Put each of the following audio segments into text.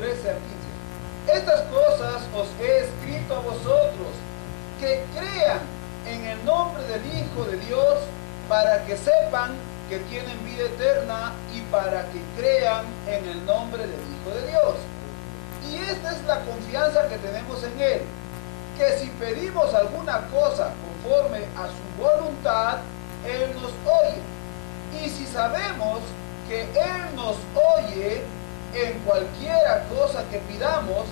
13 al 15. Estas cosas os he escrito a vosotros, que crean en el nombre del Hijo de Dios, para que sepan que tienen vida eterna y para que crean en el nombre del Hijo de Dios. Y esta es la confianza que tenemos en Él, que si pedimos alguna cosa conforme a su voluntad, Él nos oye. Y si sabemos que Él nos oye en cualquiera cosa que pidamos,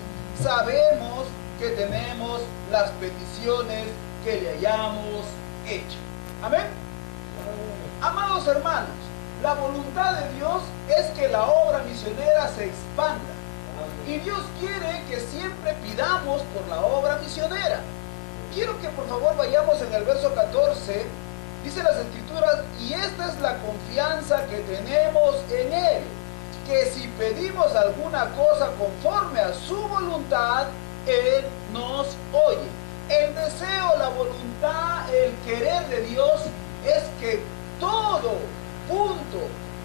sabemos que tenemos las peticiones que le hayamos hecho. Amén. Amados hermanos, la voluntad de Dios es que la obra misionera se expanda. Y Dios quiere que siempre pidamos por la obra misionera. Quiero que por favor vayamos en el verso 14. Dice las Escrituras, y esta es la confianza que tenemos en Él, que si pedimos alguna cosa conforme a su voluntad, Él nos oye. El deseo, la voluntad, el querer de Dios es que todo punto,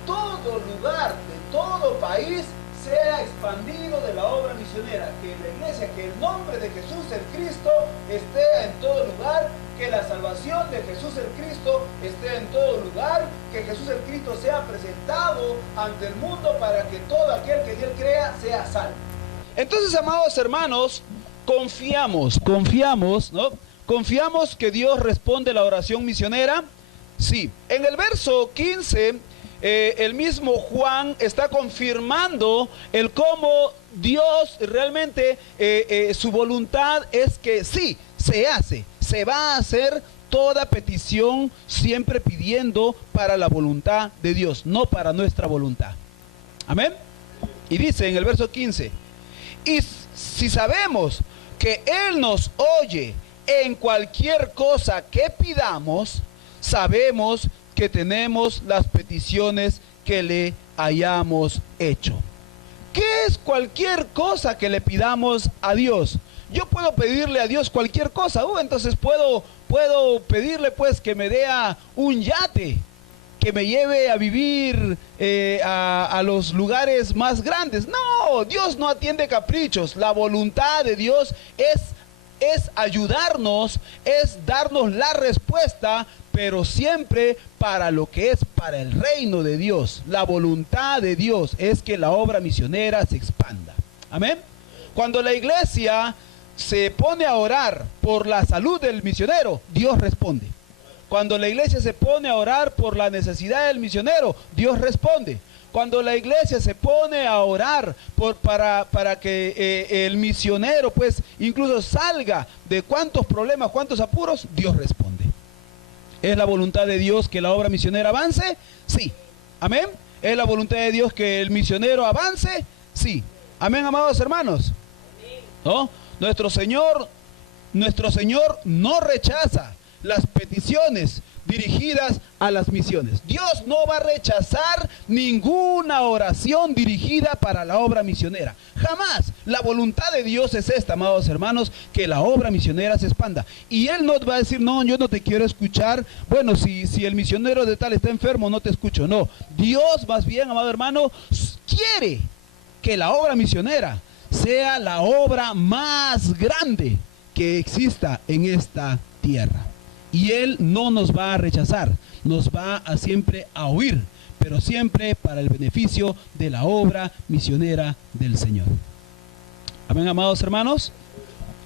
todo lugar de todo país sea expandido de la obra misionera, que la iglesia, que el nombre de Jesús el Cristo esté en todo lugar, que la salvación de Jesús el Cristo esté en todo lugar, que Jesús el Cristo sea presentado ante el mundo para que todo aquel que en Él crea sea salvo. Entonces, amados hermanos, confiamos, ¿no? Confiamos que Dios responde la oración misionera. Sí. En el verso 15, el mismo Juan está confirmando el cómo Dios realmente, su voluntad es que sí, se va a hacer toda petición, siempre pidiendo para la voluntad de Dios, no para nuestra voluntad. Amén. Y dice en el verso 15, y si sabemos que Él nos oye en cualquier cosa que pidamos, sabemos que tenemos las peticiones que le hayamos hecho. ¿Qué es cualquier cosa que le pidamos a Dios? Yo puedo pedirle a Dios cualquier cosa. Entonces puedo pedirle pues que me dé un yate, que me lleve a vivir a los lugares más grandes. No, Dios no atiende caprichos. La voluntad de Dios es ayudarnos, es darnos la respuesta, pero siempre para lo que es para el reino de Dios. La voluntad de Dios es que la obra misionera se expanda. Amén. Cuando la iglesia se pone a orar por la salud del misionero, Dios responde. Cuando la iglesia se pone a orar por la necesidad del misionero, Dios responde. Cuando la iglesia se pone a orar para que el misionero pues incluso salga de cuántos problemas, cuántos apuros, Dios responde. ¿Es la voluntad de Dios que la obra misionera avance? Sí. Amén. ¿Es la voluntad de Dios que el misionero avance? Sí. Amén, amados hermanos. ¿No? Nuestro Señor no rechaza las peticiones dirigidas a las misiones. Dios no va a rechazar ninguna oración dirigida para la obra misionera. Jamás. La voluntad de Dios es esta, amados hermanos, que la obra misionera se expanda. Y Él no va a decir, no, yo no te quiero escuchar. Bueno, si el misionero de tal está enfermo, no te escucho. No. Dios, más bien, amado hermano, quiere que la obra misionera sea la obra más grande que exista en esta tierra. Y Él no nos va a rechazar, nos va a siempre a oír, pero siempre para el beneficio de la obra misionera del Señor. Amén, amados hermanos.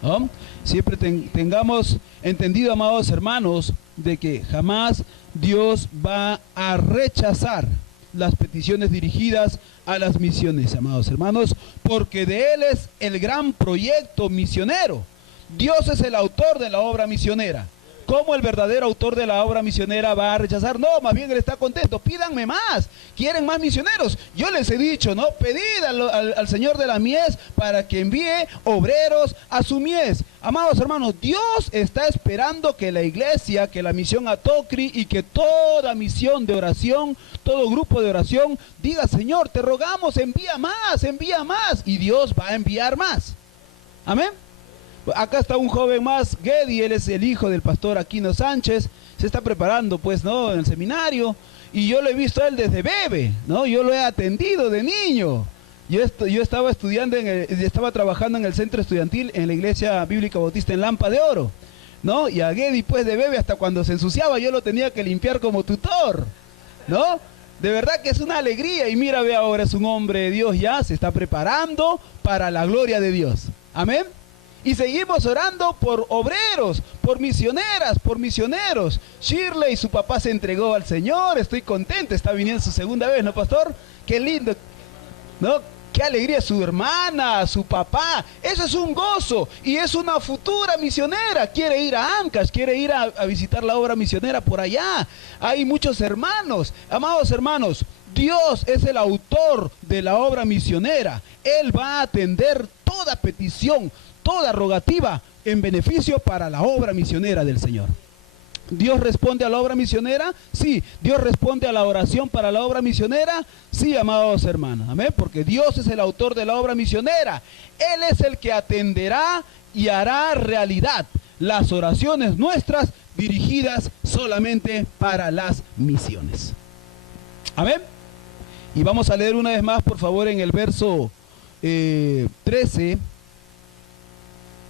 ¿No? Siempre tengamos entendido, amados hermanos, de que jamás Dios va a rechazar las peticiones dirigidas a las misiones, amados hermanos, porque de Él es el gran proyecto misionero. Dios es el autor de la obra misionera. ¿Cómo el verdadero autor de la obra misionera va a rechazar? No, más bien Él está contento. Pídanme más. ¿Quieren más misioneros? Yo les he dicho, ¿no? Pedid al Señor de la mies para que envíe obreros a su mies. Amados hermanos, Dios está esperando que la iglesia, que la misión Atocri y que toda misión de oración, todo grupo de oración, diga, Señor, te rogamos, envía más, envía más. Y Dios va a enviar más. Amén. Acá está un joven más, Gedi, él es el hijo del pastor Aquino Sánchez, se está preparando pues, ¿no?, en el seminario, y yo lo he visto a él desde bebé, ¿no? Yo lo he atendido de niño, Yo estaba estudiando, estaba trabajando en el centro estudiantil en la Iglesia Bíblica Bautista en Lampa de Oro, ¿no? Y a Gedi, pues, de bebé, hasta cuando se ensuciaba, yo lo tenía que limpiar como tutor, ¿no? De verdad que es una alegría. Y mira, ve, ahora es un hombre de Dios, ya se está preparando para la gloria de Dios. Amén. Y seguimos orando por obreros, por misioneras, por misioneros. Shirley, su papá se entregó al Señor. Estoy contento, está viniendo su segunda vez, ¿no, pastor? Qué lindo, ¿no? Qué alegría, su hermana, su papá. Eso es un gozo. Y es una futura misionera. Quiere ir a Ancash, quiere ir a visitar la obra misionera por allá. Hay muchos hermanos. Amados hermanos, Dios es el autor de la obra misionera. Él va a atender toda petición, toda rogativa en beneficio para la obra misionera del Señor. ¿Dios responde a la obra misionera? Sí. ¿Dios responde a la oración para la obra misionera? Sí, amados hermanos. Amén. Porque Dios es el autor de la obra misionera. Él es el que atenderá y hará realidad las oraciones nuestras dirigidas solamente para las misiones. Amén. Y vamos a leer una vez más, por favor, en el verso 13,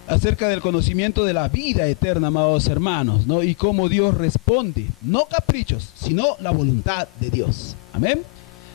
acerca del conocimiento de la vida eterna, amados hermanos, ¿no? Y cómo Dios responde, no caprichos, sino la voluntad de Dios. Amén.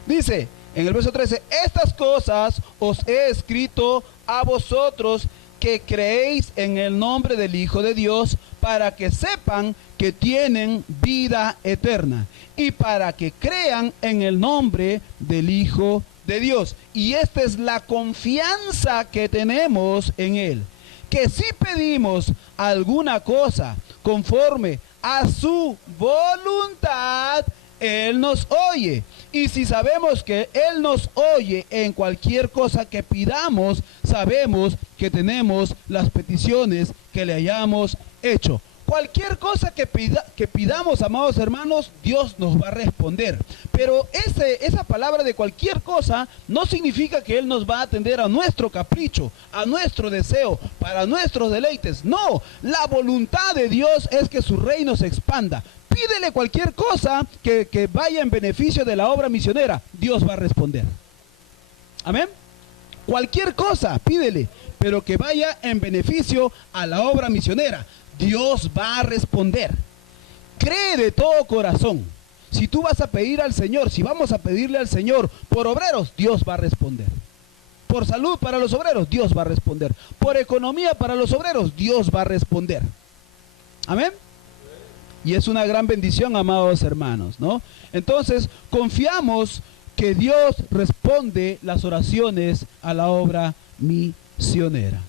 Dice en el verso 13, estas cosas os he escrito a vosotros que creéis en el nombre del Hijo de Dios, para que sepan que tienen vida eterna, y para que crean en el nombre del Hijo de Dios. Y esta es la confianza que tenemos en Él, que si pedimos alguna cosa conforme a su voluntad, Él nos oye. Y si sabemos que Él nos oye en cualquier cosa que pidamos, sabemos que tenemos las peticiones que le hayamos hecho. Cualquier cosa que pidamos, amados hermanos, Dios nos va a responder. Pero esa palabra de cualquier cosa no significa que Él nos va a atender a nuestro capricho, a nuestro deseo, para nuestros deleites. No, la voluntad de Dios es que su reino se expanda. Pídele cualquier cosa que vaya en beneficio de la obra misionera, Dios va a responder. Amén. Cualquier cosa, pídele, pero que vaya en beneficio a la obra misionera, Dios va a responder. Cree de todo corazón. Si tú vas a pedir al Señor, si vamos a pedirle al Señor por obreros, Dios va a responder. Por salud para los obreros, Dios va a responder. Por economía para los obreros, Dios va a responder. Amén. Y es una gran bendición, amados hermanos, ¿no? Entonces, confiamos que Dios responde las oraciones a la obra misionera.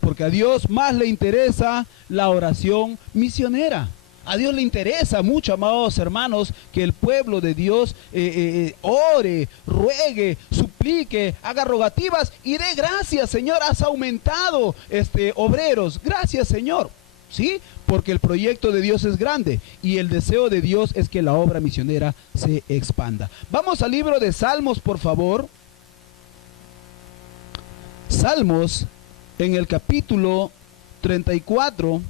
Porque a Dios más le interesa la oración misionera. A Dios le interesa mucho, amados hermanos, que el pueblo de Dios ore, ruegue, suplique, haga rogativas y dé gracias. Señor, has aumentado obreros. Gracias, Señor. ¿Sí? Porque el proyecto de Dios es grande y el deseo de Dios es que la obra misionera se expanda. Vamos al libro de Salmos, por favor. Salmos, en el capítulo 34.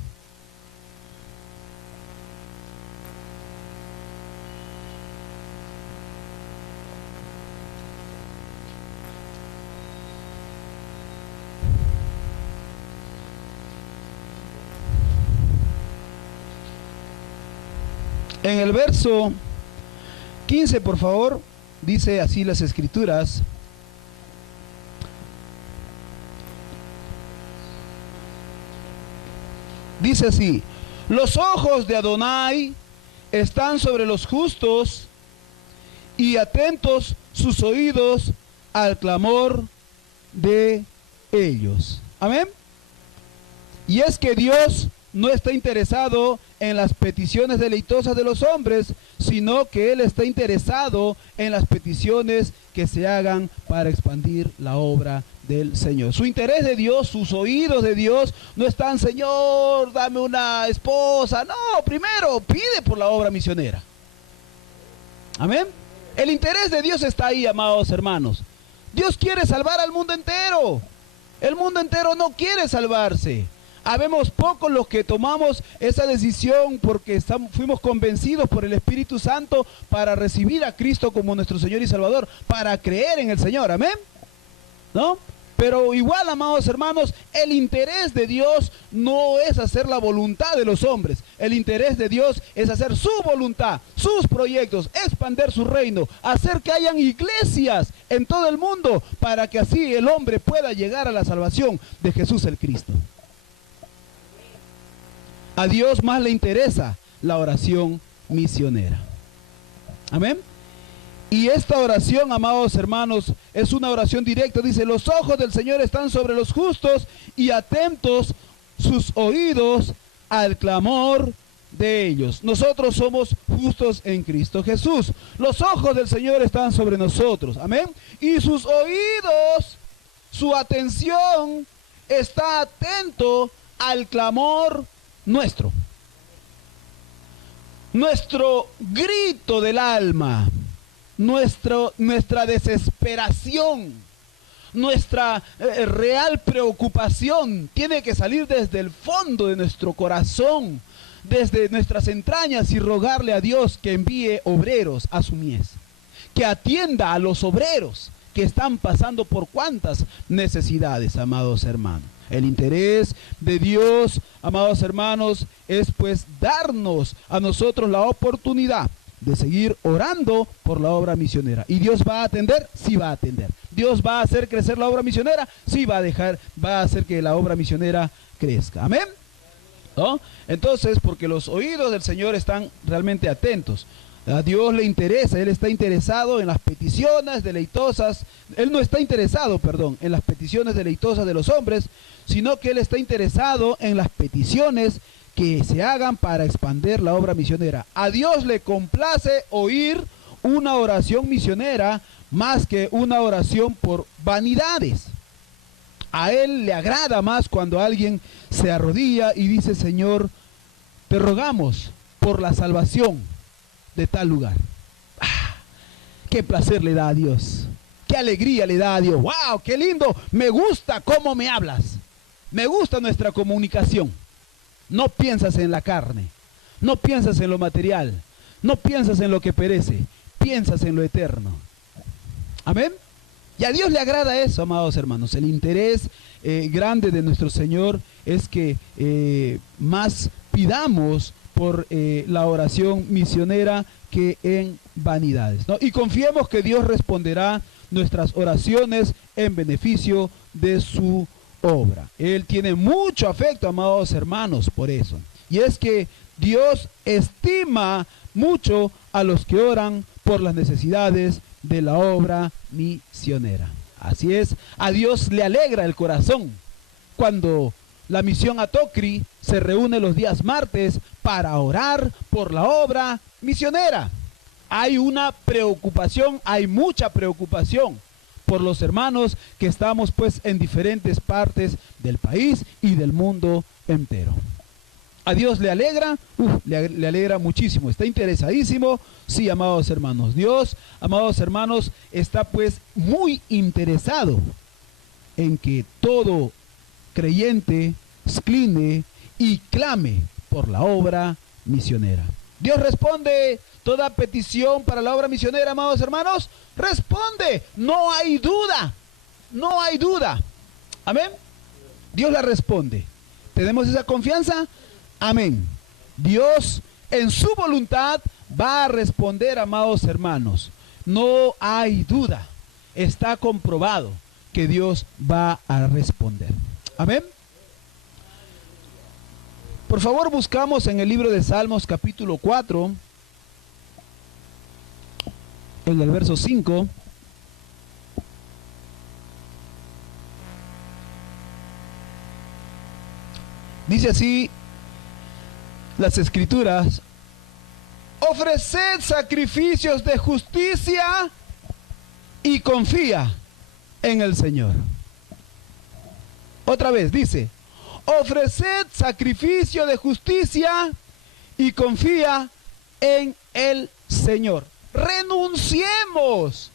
En el verso 15, por favor, dice así las Escrituras. Dice así: los ojos de Adonai están sobre los justos y atentos sus oídos al clamor de ellos. Amén. Y es que Dios no está interesado en las peticiones deleitosas de los hombres, sino que Él está interesado en las peticiones que se hagan para expandir la obra del Señor. Su interés de Dios, sus oídos de Dios no están: Señor, dame una esposa. No, primero pide por la obra misionera. Amén. El interés de Dios está ahí, amados hermanos. Dios quiere salvar al mundo entero. El mundo entero no quiere salvarse. Habemos pocos los que tomamos esa decisión porque fuimos convencidos por el Espíritu Santo para recibir a Cristo como nuestro Señor y Salvador, para creer en el Señor. Amén. ¿no? Pero igual, amados hermanos, el interés de Dios no es hacer la voluntad de los hombres. El interés de Dios es hacer su voluntad, sus proyectos, expandir su reino, hacer que hayan iglesias en todo el mundo para que así el hombre pueda llegar a la salvación de Jesús el Cristo. A Dios más le interesa la oración misionera. Amén. Y esta oración, amados hermanos, es una oración directa. Dice, los ojos del Señor están sobre los justos y atentos sus oídos al clamor de ellos. Nosotros somos justos en Cristo Jesús. Los ojos del Señor están sobre nosotros. Amén. Y sus oídos, su atención está atento al clamor nuestro. Nuestro grito del alma. Nuestra desesperación, nuestra real preocupación tiene que salir desde el fondo de nuestro corazón, desde nuestras entrañas, y rogarle a Dios que envíe obreros a su mies, que atienda a los obreros que están pasando por cuantas necesidades, amados hermanos. El interés de Dios, amados hermanos, es pues darnos a nosotros la oportunidad de seguir orando por la obra misionera. ¿Y Dios va a atender? Sí va a atender. ¿Dios va a hacer crecer la obra misionera? Sí va a hacer que la obra misionera crezca. ¿Amén? ¿No? Entonces, porque los oídos del Señor están realmente atentos. A Dios le interesa, Él está interesado en las peticiones deleitosas. Él no está interesado, en las peticiones deleitosas de los hombres, sino que Él está interesado en las peticiones que se hagan para expandir la obra misionera. A Dios le complace oír una oración misionera más que una oración por vanidades. A Él le agrada más cuando alguien se arrodilla y dice, Señor, te rogamos por la salvación de tal lugar. Qué placer le da a Dios. Qué alegría le da a Dios. ¡Wow! ¡Qué lindo! Me gusta cómo me hablas. Me gusta nuestra comunicación. No piensas en la carne, no piensas en lo material, no piensas en lo que perece, piensas en lo eterno. Amén. Y a Dios le agrada eso, amados hermanos. El interés grande de nuestro Señor es que más pidamos por la oración misionera que en vanidades, ¿no? Y confiemos que Dios responderá nuestras oraciones en beneficio de su obra. Él tiene mucho afecto, amados hermanos, por eso. Y es que Dios estima mucho a los que oran por las necesidades de la obra misionera. Así es, a Dios le alegra el corazón cuando la misión Atocri se reúne los días martes para orar por la obra misionera. Hay una preocupación, hay mucha preocupación por los hermanos que estamos pues en diferentes partes del país y del mundo entero. ¿A Dios le alegra? Le alegra muchísimo, está interesadísimo. Sí, amados hermanos, Dios, amados hermanos, está pues muy interesado en que todo creyente excline y clame por la obra misionera. Dios responde toda petición para la obra misionera, amados hermanos. Responde, no hay duda, no hay duda. Amén. Dios la responde. ¿Tenemos esa confianza? Amén. Dios en su voluntad va a responder, amados hermanos. No hay duda. Está comprobado que Dios va a responder. Amén. Por favor, buscamos en el libro de Salmos capítulo 4, en el verso 5. Dice así las escrituras: ofreced sacrificios de justicia y confía en el Señor. Otra vez dice: ofreced sacrificio de justicia y confía en el Señor. Renunciemos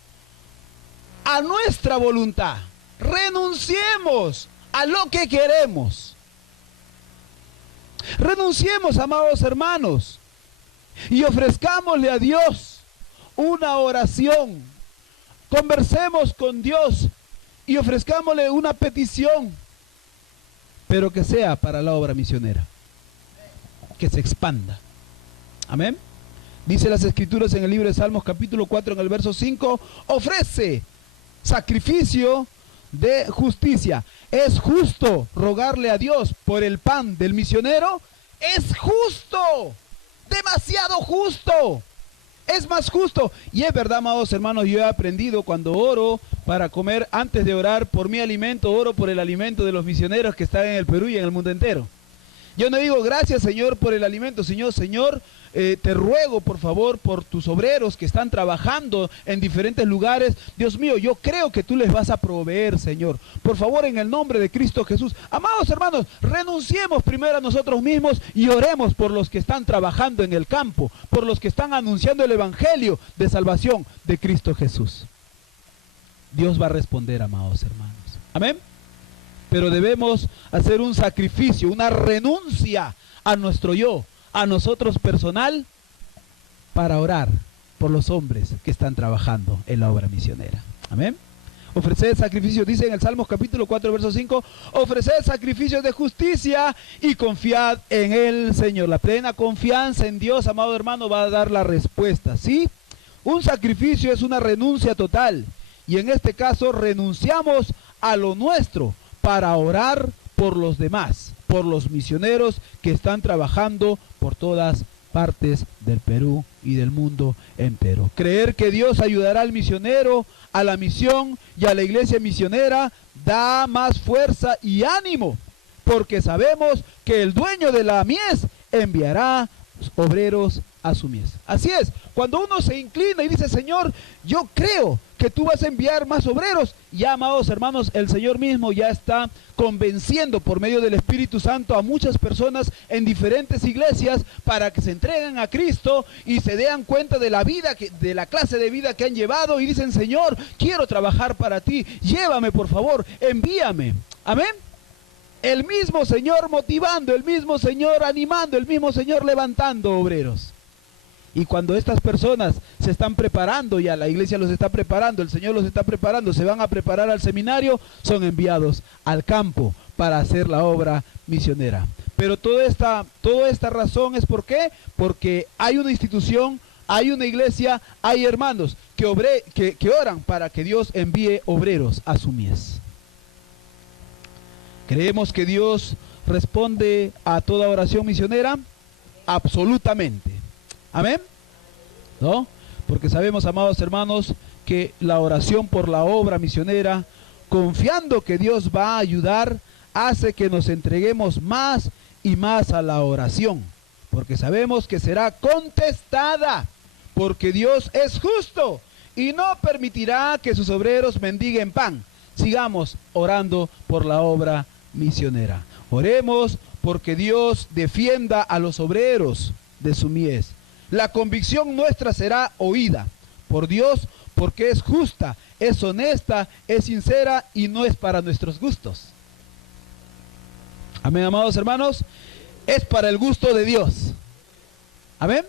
a nuestra voluntad. Renunciemos a lo que queremos. Renunciemos, amados hermanos, y ofrezcámosle a Dios una oración. Conversemos con Dios y ofrezcámosle una petición, pero que sea para la obra misionera, que se expanda. Amén. Dice las Escrituras en el libro de Salmos capítulo 4 en el verso 5, ofrece sacrificio de justicia. ¿Es justo rogarle a Dios por el pan del misionero? Es justo, demasiado justo. Es más justo. Y es verdad, amados hermanos, yo he aprendido cuando oro para comer, antes de orar por mi alimento, oro por el alimento de los misioneros que están en el Perú y en el mundo entero. Yo no digo gracias, Señor, por el alimento, Señor, te ruego por favor por tus obreros que están trabajando en diferentes lugares. Dios mío, yo creo que tú les vas a proveer, Señor. Por favor, en el nombre de Cristo Jesús. Amados hermanos, renunciemos primero a nosotros mismos y oremos por los que están trabajando en el campo, por los que están anunciando el evangelio de salvación de Cristo Jesús. Dios va a responder, amados hermanos. Amén. Pero debemos hacer un sacrificio, una renuncia a nuestro yo, a nosotros personal, para orar por los hombres que están trabajando en la obra misionera. Amén. Ofreced sacrificio, dice en el Salmos capítulo 4, verso 5, ofreced sacrificios de justicia y confiad en el Señor. La plena confianza en Dios, amado hermano, va a dar la respuesta, ¿sí? Un sacrificio es una renuncia total, y en este caso renunciamos a lo nuestro para orar por los demás, por los misioneros que están trabajando por todas partes del Perú y del mundo entero. Creer que Dios ayudará al misionero, a la misión y a la iglesia misionera da más fuerza y ánimo, porque sabemos que el dueño de la mies enviará obreros a su mies. Así es, cuando uno se inclina y dice, Señor, yo creo que tú vas a enviar más obreros, ya, amados hermanos, el Señor mismo ya está convenciendo por medio del Espíritu Santo a muchas personas en diferentes iglesias para que se entreguen a Cristo y se den cuenta de la vida, de la clase de vida que han llevado, y dicen, Señor, quiero trabajar para ti, llévame por favor, envíame. Amén. El mismo Señor motivando, el mismo Señor animando, el mismo Señor levantando obreros. Y cuando estas personas se están preparando, ya la iglesia los está preparando, el Señor los está preparando, se van a preparar al seminario, son enviados al campo para hacer la obra misionera. Pero toda esta razón es ¿por qué? Porque hay una institución, hay una iglesia, hay hermanos que oran para que Dios envíe obreros a su mies. ¿Creemos que Dios responde a toda oración misionera? Absolutamente. Amén. ¿No? Porque sabemos, amados hermanos, que la oración por la obra misionera, confiando que Dios va a ayudar, hace que nos entreguemos más y más a la oración, porque sabemos que será contestada, porque Dios es justo y no permitirá que sus obreros mendiguen pan. Sigamos orando por la obra misionera. Oremos porque Dios defienda a los obreros de su mies. La convicción nuestra será oída por Dios porque es justa, es honesta, es sincera y no es para nuestros gustos. Amén, amados hermanos. Es para el gusto de Dios. Amén.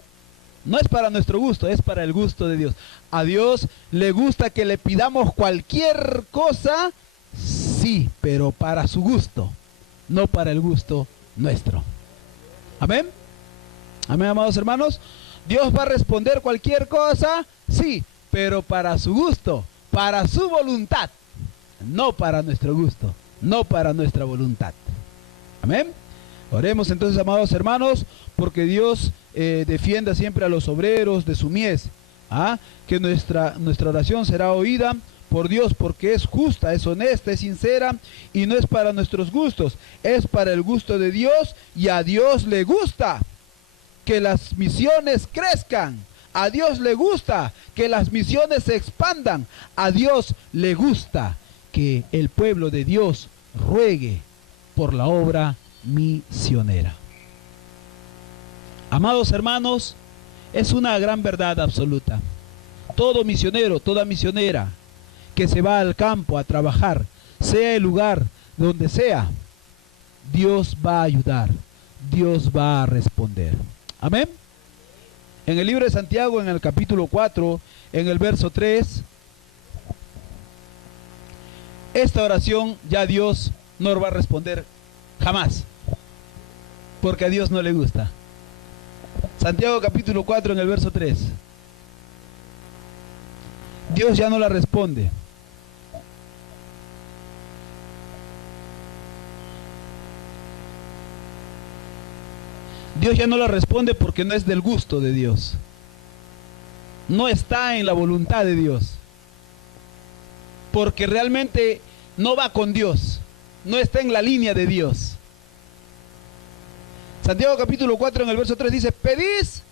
No es para nuestro gusto, es para el gusto de Dios. A Dios le gusta que le pidamos cualquier cosa, sí, pero para su gusto, no para el gusto nuestro. Amén. Amén, amados hermanos. Dios va a responder cualquier cosa, sí, pero para su gusto, para su voluntad, no para nuestro gusto, no para nuestra voluntad. Amén. Oremos entonces, amados hermanos, porque Dios defienda siempre a los obreros de su mies. Que nuestra oración será oída por Dios porque es justa, es honesta, es sincera y no es para nuestros gustos, es para el gusto de Dios, y a Dios le gusta que las misiones crezcan. A Dios le gusta que las misiones se expandan. A Dios le gusta que el pueblo de Dios ruegue por la obra misionera. Amados hermanos, es una gran verdad absoluta. Todo misionero, toda misionera que se va al campo a trabajar, sea el lugar donde sea, Dios va a ayudar, Dios va a responder. Amén. En el libro de Santiago, en el capítulo 4, en el verso 3, esta oración ya Dios no va a responder jamás, porque a Dios no le gusta. Santiago capítulo 4 en el verso 3. Dios ya no la responde. Dios ya no la responde porque no es del gusto de Dios. No está en la voluntad de Dios. Porque realmente no va con Dios. No está en la línea de Dios. Santiago capítulo 4 en el verso 3 dice: pedís,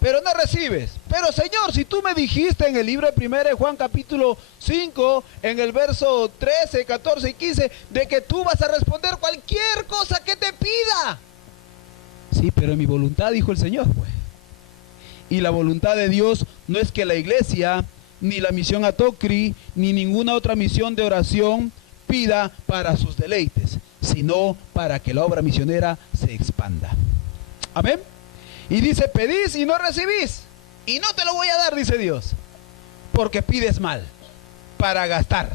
pero no recibes. Pero Señor, si tú me dijiste en el libro de 1 de Juan capítulo 5, en el verso 13, 14 y 15, de que tú vas a responder cualquier cosa que te pida. Sí, pero en mi voluntad, dijo el Señor, pues. Y la voluntad de Dios no es que la iglesia, ni la misión Atocri, ni ninguna otra misión de oración pida para sus deleites, sino para que la obra misionera se expanda. Amén. Y dice: pedís y no recibís, y no te lo voy a dar, dice Dios, porque pides mal, para gastar.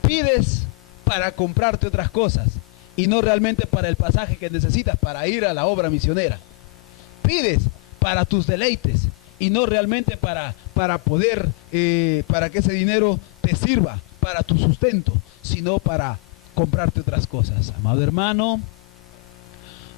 Pides para comprarte otras cosas, y no realmente para el pasaje que necesitas para ir a la obra misionera. Pides para tus deleites, y no realmente para poder, para que ese dinero te sirva para tu sustento, sino para comprarte otras cosas. Amado hermano,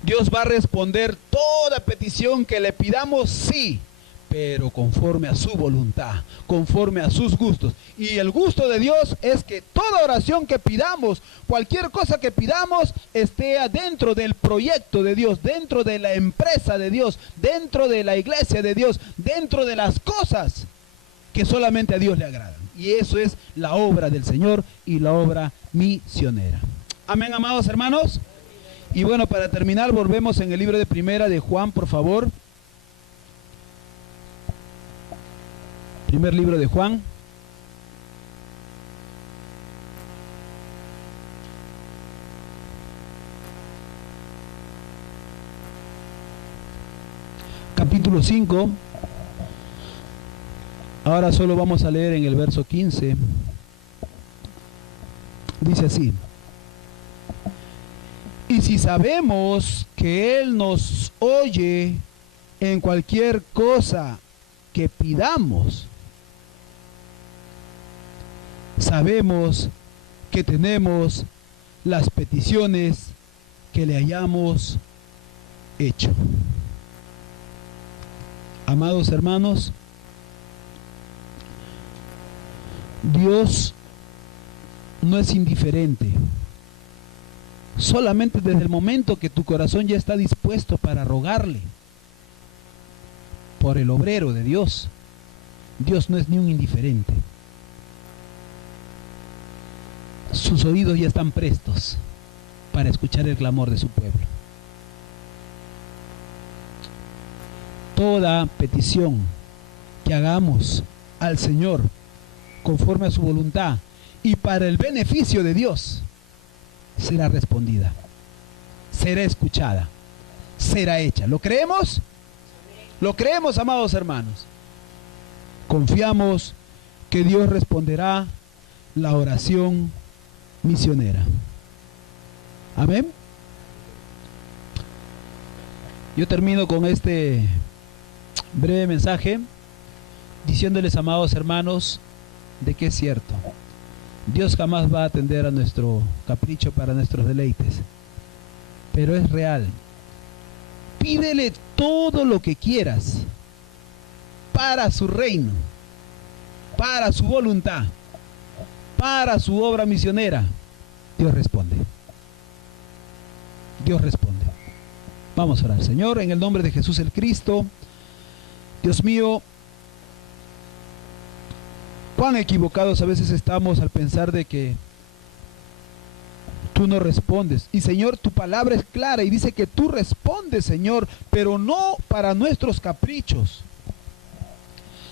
Dios va a responder toda petición que le pidamos, sí, pero conforme a su voluntad, conforme a sus gustos. Y el gusto de Dios es que toda oración que pidamos, cualquier cosa que pidamos, esté dentro del proyecto de Dios, dentro de la empresa de Dios, dentro de la iglesia de Dios, dentro de las cosas que solamente a Dios le agradan. Y eso es la obra del Señor y la obra misionera. Amén, amados hermanos. Y bueno, para terminar, volvemos en el libro de 1 de Juan, por favor. Primer libro de Juan. Capítulo 5. Ahora solo vamos a leer en el verso 15. Dice así: y si sabemos que Él nos oye en cualquier cosa que pidamos, sabemos que tenemos las peticiones que le hayamos hecho. Amados hermanos, Dios no es indiferente. Solamente desde el momento que tu corazón ya está dispuesto para rogarle por el obrero de Dios, Dios no es ni un indiferente. Sus oídos ya están prestos para escuchar el clamor de su pueblo. Toda petición que hagamos al Señor conforme a su voluntad y para el beneficio de Dios, será respondida, será escuchada, será hecha. ¿Lo creemos? ¿Lo creemos, amados hermanos? Confiamos que Dios responderá la oración misionera. Amén. Yo termino con este breve mensaje diciéndoles, amados hermanos, de que es cierto. Dios jamás va a atender a nuestro capricho para nuestros deleites, pero es real. Pídele todo lo que quieras para su reino, para su voluntad, para su obra misionera. Dios responde. Dios responde. Vamos a orar. Señor, en el nombre de Jesús el Cristo, Dios mío, cuán equivocados a veces estamos al pensar de que tú no respondes. Y Señor, tu palabra es clara y dice que tú respondes, Señor, pero no para nuestros caprichos,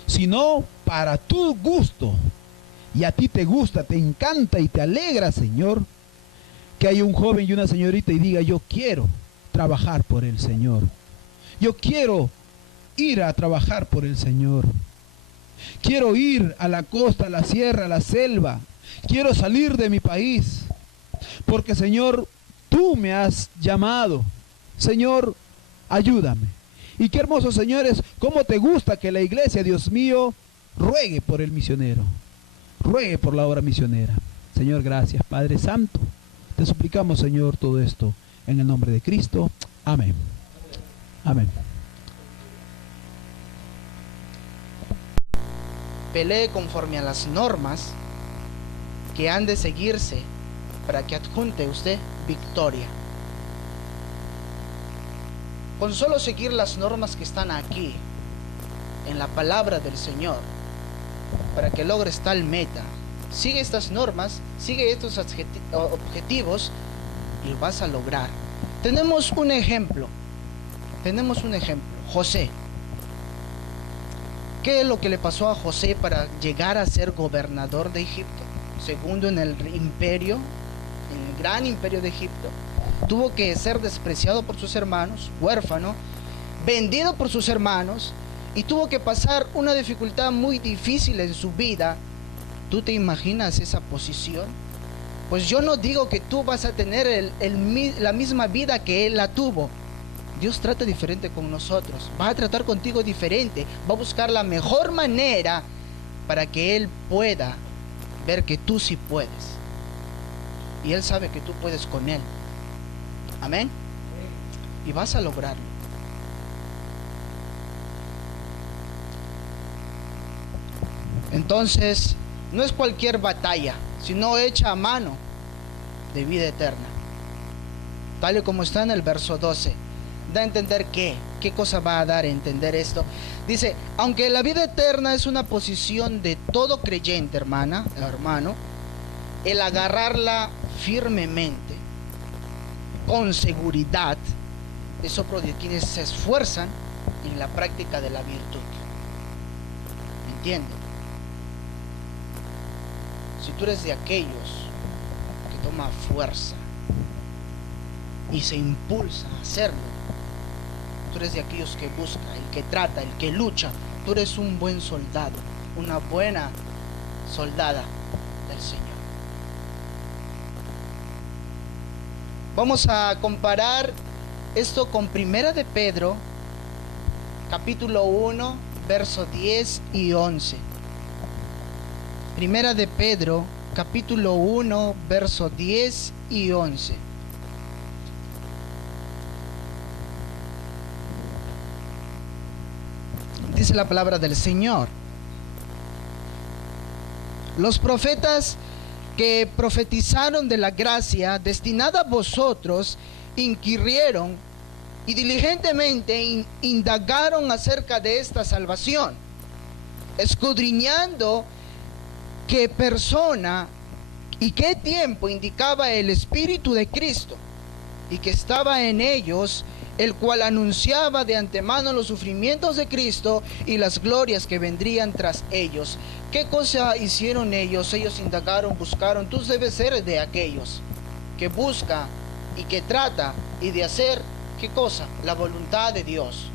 sino para tu gusto. Y a ti te gusta, te encanta y te alegra, Señor, que haya un joven y una señorita y diga: yo quiero trabajar por el Señor. Yo quiero ir a trabajar por el Señor. Quiero ir a la costa, a la sierra, a la selva. quiero salir de mi país, porque Señor, tú me has llamado. Señor, ayúdame. Y qué hermoso, señores, cómo te gusta que la iglesia, Dios mío, ruegue por el misionero, ruegue por la obra misionera. Señor, gracias, Padre Santo. Te suplicamos, Señor, todo esto en el nombre de Cristo. Amén. Amén. Pelee conforme a las normas que han de seguirse para que adjunte usted victoria. Con solo seguir las normas que están aquí en la palabra del Señor, para que logres tal meta, sigue estas normas, sigue estos objetivos y vas a lograr. Tenemos un ejemplo, José. ¿Qué es lo que le pasó a José para llegar a ser gobernador de Egipto? Segundo en el imperio, en el gran imperio de Egipto. Tuvo que ser despreciado por sus hermanos, huérfano, vendido por sus hermanos, y tuvo que pasar una dificultad muy difícil en su vida. ¿Tú te imaginas esa posición? Pues yo no digo que tú vas a tener la misma vida que él la tuvo. Dios trata diferente con nosotros, va a tratar contigo diferente, va a buscar la mejor manera para que Él pueda ver que tú sí puedes. Y Él sabe que tú puedes con Él. Amén. Y vas a lograrlo. Entonces, no es cualquier batalla, sino hecha a mano de vida eterna. Tal y como está en el verso 12. Da a entender qué cosa va a dar a entender esto. Dice, aunque la vida eterna es una posición de todo creyente, hermano, el agarrarla firmemente, con seguridad, es obra de quienes se esfuerzan en la práctica de la virtud. ¿Entienden? Si tú eres de aquellos que toma fuerza y se impulsa a hacerlo, tú eres de aquellos que busca, el que trata, el que lucha. Tú eres un buen soldado, una buena soldada del Señor. Vamos a comparar esto con Primera de Pedro, capítulo 1, verso 10 y 11. Primera de Pedro, capítulo 1, verso 10 y 11. Dice la palabra del Señor: los profetas que profetizaron de la gracia destinada a vosotros inquirieron y diligentemente indagaron acerca de esta salvación, escudriñando qué persona y qué tiempo indicaba el Espíritu de Cristo, y que estaba en ellos, el cual anunciaba de antemano los sufrimientos de Cristo y las glorias que vendrían tras ellos. ¿Qué cosa hicieron ellos? Ellos indagaron, buscaron. Tú debes ser de aquellos que busca y que trata y de hacer, ¿qué cosa? La voluntad de Dios.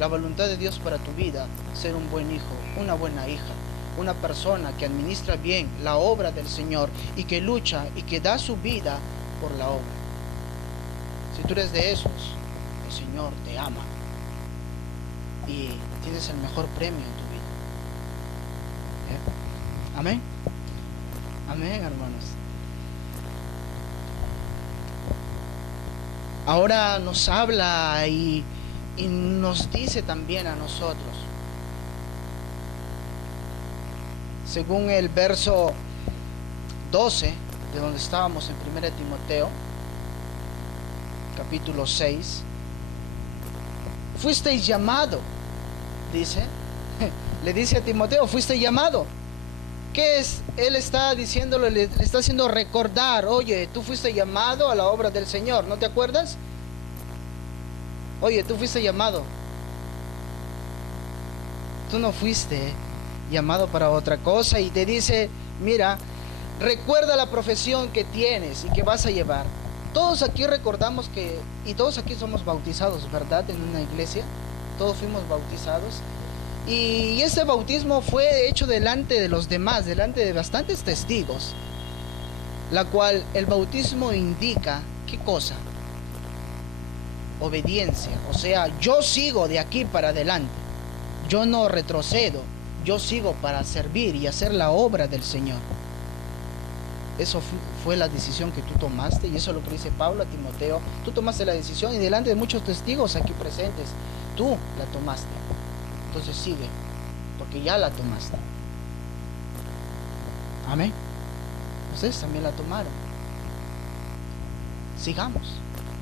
La voluntad de Dios para tu vida, ser un buen hijo, una buena hija, una persona que administra bien la obra del Señor y que lucha y que da su vida por la obra. Si tú eres de esos, el Señor te ama y tienes el mejor premio en tu vida. Amén. Amén, hermanos. Ahora nos habla y nos dice también a nosotros, según el verso 12 de donde estábamos en 1 Timoteo capítulo 6, fuisteis llamado, dice, le dice a Timoteo, fuiste llamado. ¿Qué es? Él está diciéndole, le está haciendo recordar, oye, tú fuiste llamado a la obra del Señor, ¿no te acuerdas? Oye, tú fuiste llamado. Tú no fuiste llamado para otra cosa, y te dice, mira, recuerda la profesión que tienes y que vas a llevar. Todos aquí recordamos que, y todos aquí somos bautizados, ¿verdad? En una iglesia, todos fuimos bautizados. Y este bautismo fue hecho delante de los demás, delante de bastantes testigos, la cual el bautismo indica, ¿qué cosa? Obediencia. O sea, yo sigo de aquí para adelante, yo no retrocedo, yo sigo para servir y hacer la obra del Señor. Eso fue la decisión que tú tomaste, y eso es lo que dice Pablo a Timoteo. Tú tomaste la decisión y delante de muchos testigos aquí presentes, tú la tomaste. Entonces sigue, porque ya la tomaste. Amén. Ustedes también la tomaron. Sigamos,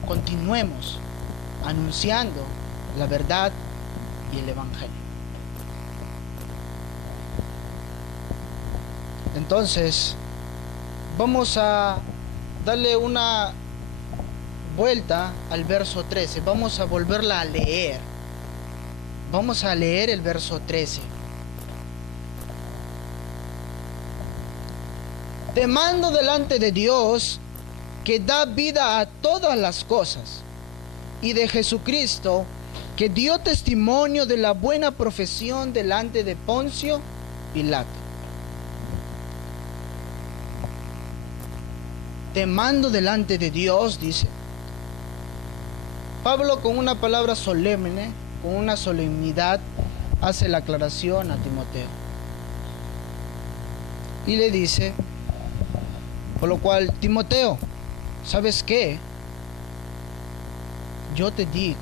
continuemos anunciando la verdad y el Evangelio. Entonces, vamos a darle una vuelta al verso 13. Vamos a volverla a leer. Vamos a leer el verso 13. Te mando delante de Dios, que da vida a todas las cosas, y de Jesucristo, que dio testimonio de la buena profesión delante de Poncio Pilato. Te mando delante de Dios, dice Pablo, con una palabra solemne, con una solemnidad, hace la aclaración a Timoteo. Y le dice, por lo cual, Timoteo, ¿sabes qué? Yo te digo,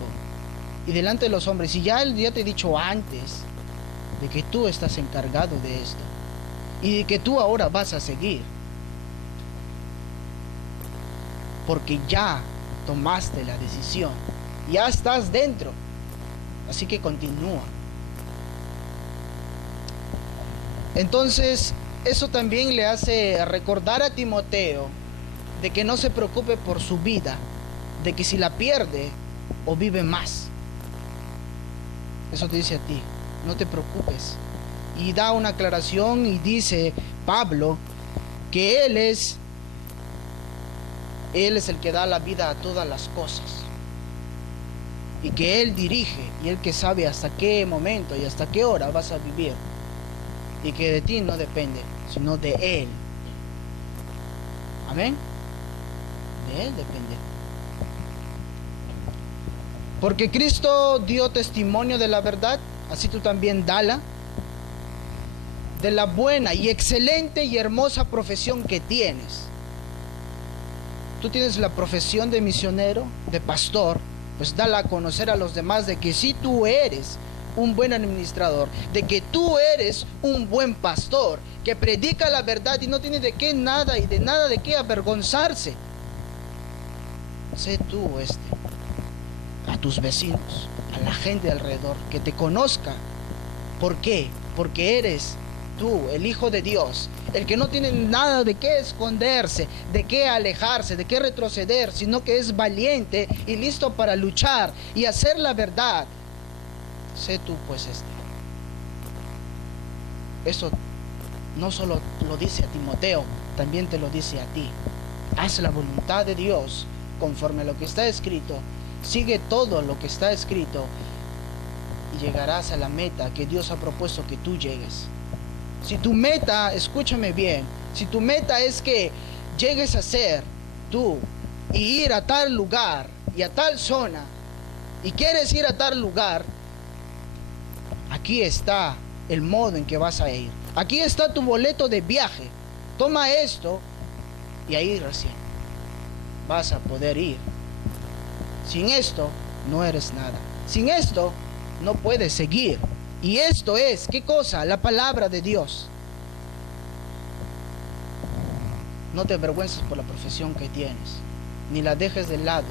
y delante de los hombres, y ya te he dicho antes, de que tú estás encargado de esto, y de que tú ahora vas a seguir, porque ya tomaste la decisión, ya estás dentro, así que continúa. Entonces, eso también le hace recordar a Timoteo de que no se preocupe por su vida, de que si la pierde o vive más. Eso te dice a ti, no te preocupes. Y da una aclaración y dice Pablo que Él es el que da la vida a todas las cosas, y que Él dirige, y Él que sabe hasta qué momento y hasta qué hora vas a vivir, y que de ti no depende, sino de Él. Amén. De Él depende. Porque Cristo dio testimonio de la verdad, así tú también dala, de la buena y excelente y hermosa profesión que tienes. Tú tienes la profesión de misionero, de pastor, pues dala a conocer a los demás de que si tú eres un buen administrador, de que tú eres un buen pastor, que predica la verdad y no tiene de qué nada y de nada de qué avergonzarse. Sé tú a tus vecinos, a la gente alrededor, que te conozca. ¿Por qué? Porque eres tú, el Hijo de Dios, el que no tiene nada de qué esconderse, de qué alejarse, de qué retroceder, sino que es valiente y listo para luchar y hacer la verdad. Sé tú pues Eso no solo lo dice a Timoteo, también te lo dice a ti. Haz la voluntad de Dios conforme a lo que está escrito. Sigue todo lo que está escrito y llegarás a la meta que Dios ha propuesto que tú llegues. Si tu meta, escúchame bien, si tu meta es que llegues a ser tú y ir a tal lugar y a tal zona, y quieres ir a tal lugar, aquí está el modo en que vas a ir. Aquí está tu boleto de viaje. Toma esto y ahí recién vas a poder ir. Sin esto no eres nada. Sin esto no puedes seguir. Y esto es, ¿qué cosa? La palabra de Dios. No te avergüences por la profesión que tienes, ni la dejes de lado.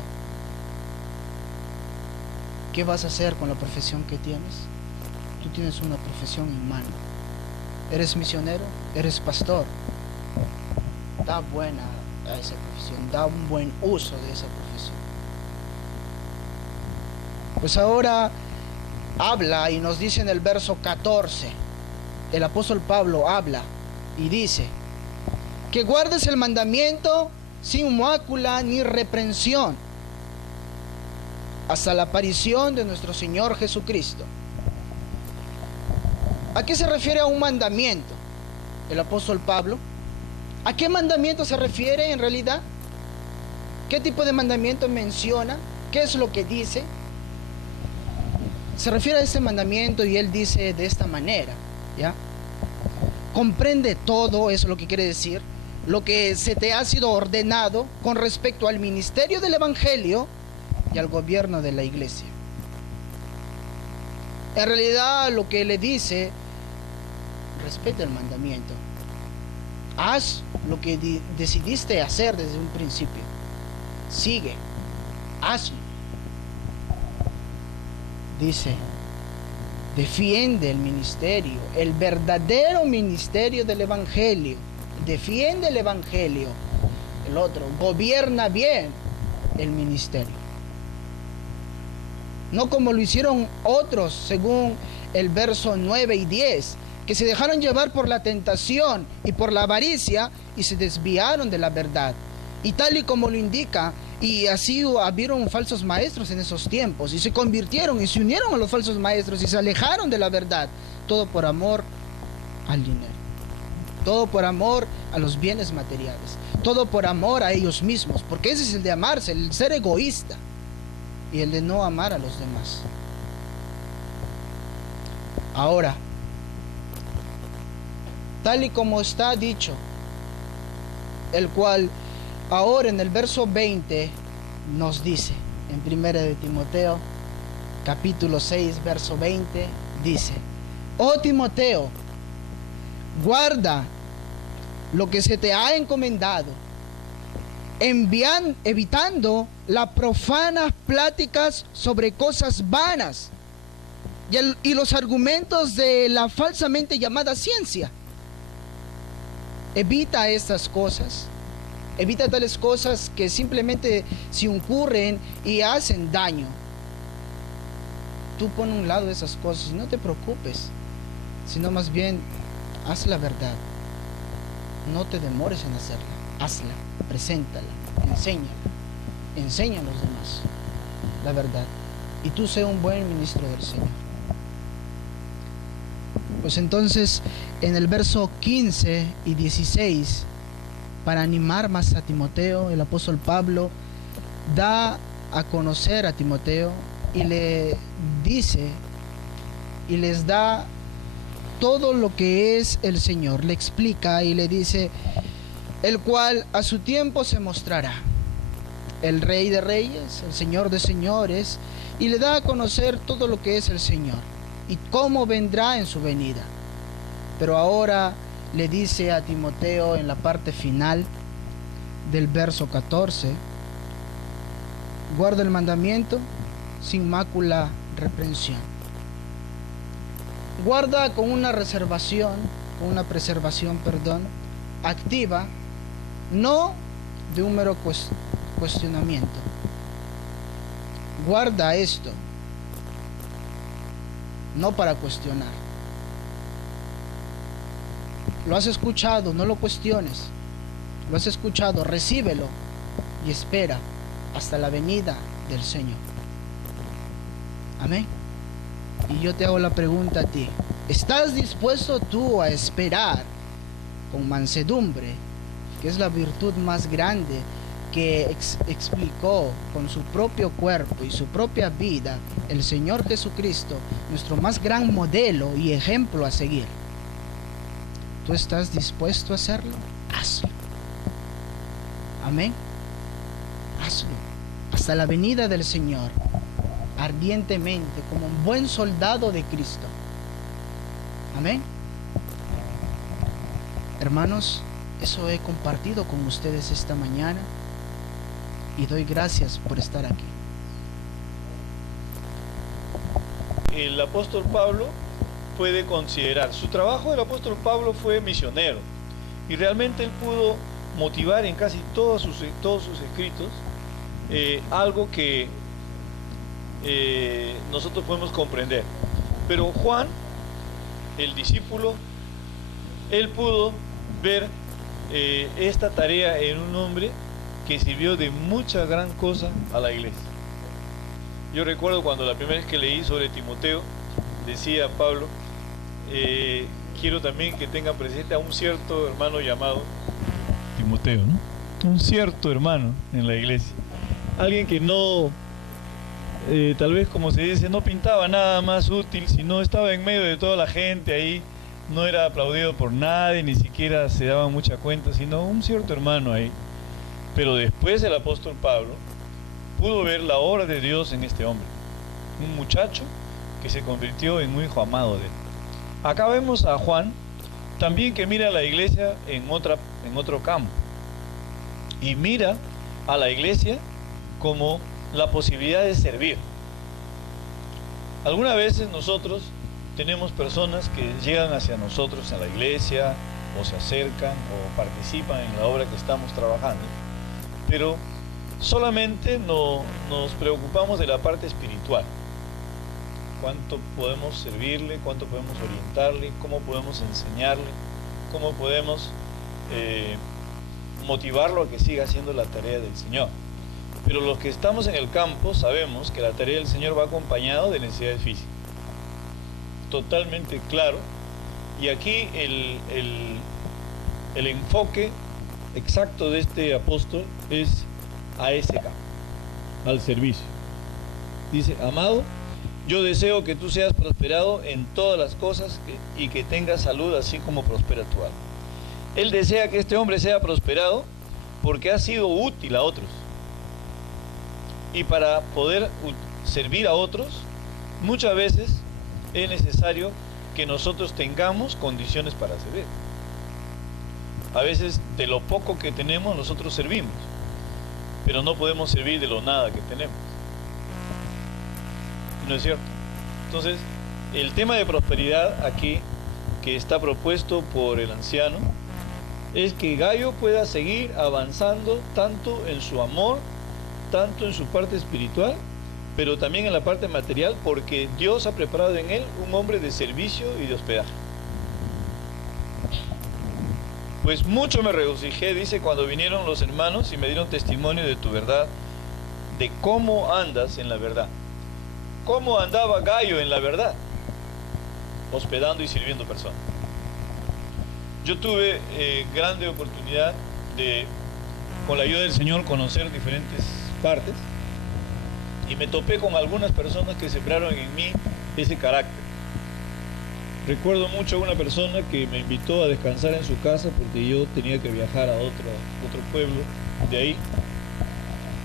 ¿Qué vas a hacer con la profesión que tienes? Tú tienes una profesión en mano. Eres misionero, eres pastor. Da buena a esa profesión, da un buen uso de esa profesión. Pues ahora habla y nos dice en el verso 14, el apóstol Pablo habla y dice que guardes el mandamiento sin mácula ni reprensión hasta la aparición de nuestro Señor Jesucristo, ¿A qué se refiere a un mandamiento el apóstol Pablo? ¿A qué mandamiento se refiere en realidad? ¿Qué tipo de mandamiento menciona? ¿Qué es lo que dice? Se refiere a este mandamiento y él dice de esta manera, ¿ya? Comprende todo, eso es lo que quiere decir, lo que se te ha sido ordenado con respecto al ministerio del Evangelio y al gobierno de la iglesia. En realidad lo que le dice, respeta el mandamiento. Haz lo que decidiste hacer desde un principio. Sigue, hazlo. Dice, defiende el ministerio, el verdadero ministerio del Evangelio. Defiende el Evangelio. El otro, gobierna bien el ministerio. No como lo hicieron otros, según el verso 9 y 10, que se dejaron llevar por la tentación y por la avaricia y se desviaron de la verdad. Y tal y como lo indica, y así hubieron falsos maestros en esos tiempos, y se convirtieron y se unieron a los falsos maestros y se alejaron de la verdad, todo por amor al dinero, todo por amor a los bienes materiales, todo por amor a ellos mismos, porque ese es el de amarse, el ser egoísta, y el de no amar a los demás. Ahora, tal y como está dicho, el cual ahora en el verso 20 nos dice, en 1 de Timoteo, capítulo 6, verso 20, dice: oh Timoteo, guarda lo que se te ha encomendado, evitando las profanas pláticas sobre cosas vanas y los argumentos de la falsamente llamada ciencia. Evita estas cosas. Evita tales cosas que simplemente se ocurren y hacen daño. Tú pon a un lado esas cosas y no te preocupes, sino más bien haz la verdad. No te demores en hacerla. Hazla, preséntala, enseña a los demás la verdad. Y tú sé un buen ministro del Señor. Pues entonces, en el verso 15 y 16, para animar más a Timoteo, el apóstol Pablo da a conocer a Timoteo y le dice y les da todo lo que es el Señor. Le explica y le dice: el cual a su tiempo se mostrará, el Rey de Reyes, el Señor de Señores, y le da a conocer todo lo que es el Señor y cómo vendrá en su venida. Pero ahora le dice a Timoteo en la parte final del verso 14: guarda el mandamiento sin mácula reprensión. Guarda con una preservación activa, no de un mero cuestionamiento. Guarda esto, no para cuestionar. Lo has escuchado, no lo cuestiones. Lo has escuchado, recíbelo y espera hasta la venida del Señor. Amén. Y yo te hago la pregunta a ti: ¿estás dispuesto tú a esperar con mansedumbre, que es la virtud más grande que explicó con su propio cuerpo y su propia vida el Señor Jesucristo, nuestro más gran modelo y ejemplo a seguir? ¿Tú estás dispuesto a hacerlo? Hazlo. Amén. Hazlo hasta la venida del Señor, ardientemente, como un buen soldado de Cristo. Amén. Hermanos, eso he compartido con ustedes esta mañana y doy gracias por estar aquí. El apóstol Pablo puede considerar, su trabajo del apóstol Pablo fue misionero, y realmente él pudo motivar en casi todos sus escritos algo que nosotros podemos comprender. Pero Juan, el discípulo, él pudo ver esta tarea en un hombre que sirvió de mucha gran cosa a la iglesia. Yo recuerdo cuando la primera vez que leí sobre Timoteo, decía Pablo, quiero también que tengan presente a un cierto hermano llamado Timoteo, ¿no? Un cierto hermano en la iglesia. Alguien que no, tal vez como se dice, no pintaba nada más útil, sino estaba en medio de toda la gente ahí, no era aplaudido por nadie, ni siquiera se daba mucha cuenta, sino un cierto hermano ahí. Pero después el apóstol Pablo pudo ver la obra de Dios en este hombre, un muchacho que se convirtió en un hijo amado de él. Acá vemos a Juan también, que mira a la iglesia en otro campo, y mira a la iglesia como la posibilidad de servir. Algunas veces nosotros tenemos personas que llegan hacia nosotros a la iglesia, o se acercan o participan en la obra que estamos trabajando, pero solamente nos preocupamos de la parte espiritual. Cuánto podemos servirle, cuánto podemos orientarle, cómo podemos enseñarle, cómo podemos motivarlo a que siga haciendo la tarea del Señor. Pero los que estamos en el campo sabemos que la tarea del Señor va acompañado de necesidades físicas. Totalmente claro. Y aquí el enfoque exacto de este apóstol es a ese campo, al servicio. Dice: amado, yo deseo que tú seas prosperado en todas las cosas y que tengas salud así como prospera tu alma. Él desea que este hombre sea prosperado porque ha sido útil a otros. Y para poder servir a otros, muchas veces es necesario que nosotros tengamos condiciones para servir. A veces de lo poco que tenemos nosotros servimos, pero no podemos servir de lo nada que tenemos. ¿No es cierto? Entonces, el tema de prosperidad aquí, que está propuesto por el anciano, es que Gayo pueda seguir avanzando tanto en su amor, tanto en su parte espiritual, pero también en la parte material, porque Dios ha preparado en él un hombre de servicio y de hospedaje. Pues mucho me regocijé, dice, cuando vinieron los hermanos y me dieron testimonio de tu verdad, de cómo andas en la verdad. ¿Cómo andaba Gayo en la verdad? Hospedando y sirviendo personas. Yo tuve grande oportunidad de, con la ayuda del Señor, conocer diferentes partes, y me topé con algunas personas que sembraron en mí ese carácter. Recuerdo mucho a una persona que me invitó a descansar en su casa porque yo tenía que viajar a otro pueblo de ahí,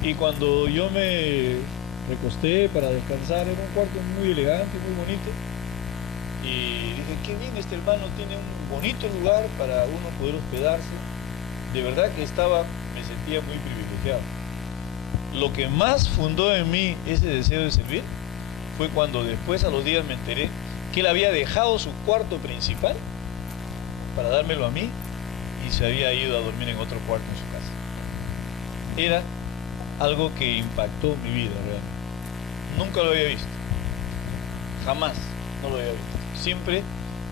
y cuando yo me recosté para descansar, era un cuarto muy elegante, muy bonito, y dije: qué bien, este hermano tiene un bonito lugar para uno poder hospedarse. De verdad que me sentía muy privilegiado. Lo que más fundó en mí ese deseo de servir fue cuando después, a los días, me enteré que él había dejado su cuarto principal para dármelo a mí y se había ido a dormir en otro cuarto en su casa. Era algo que impactó mi vida realmente. Nunca lo había visto, jamás no lo había visto. Siempre: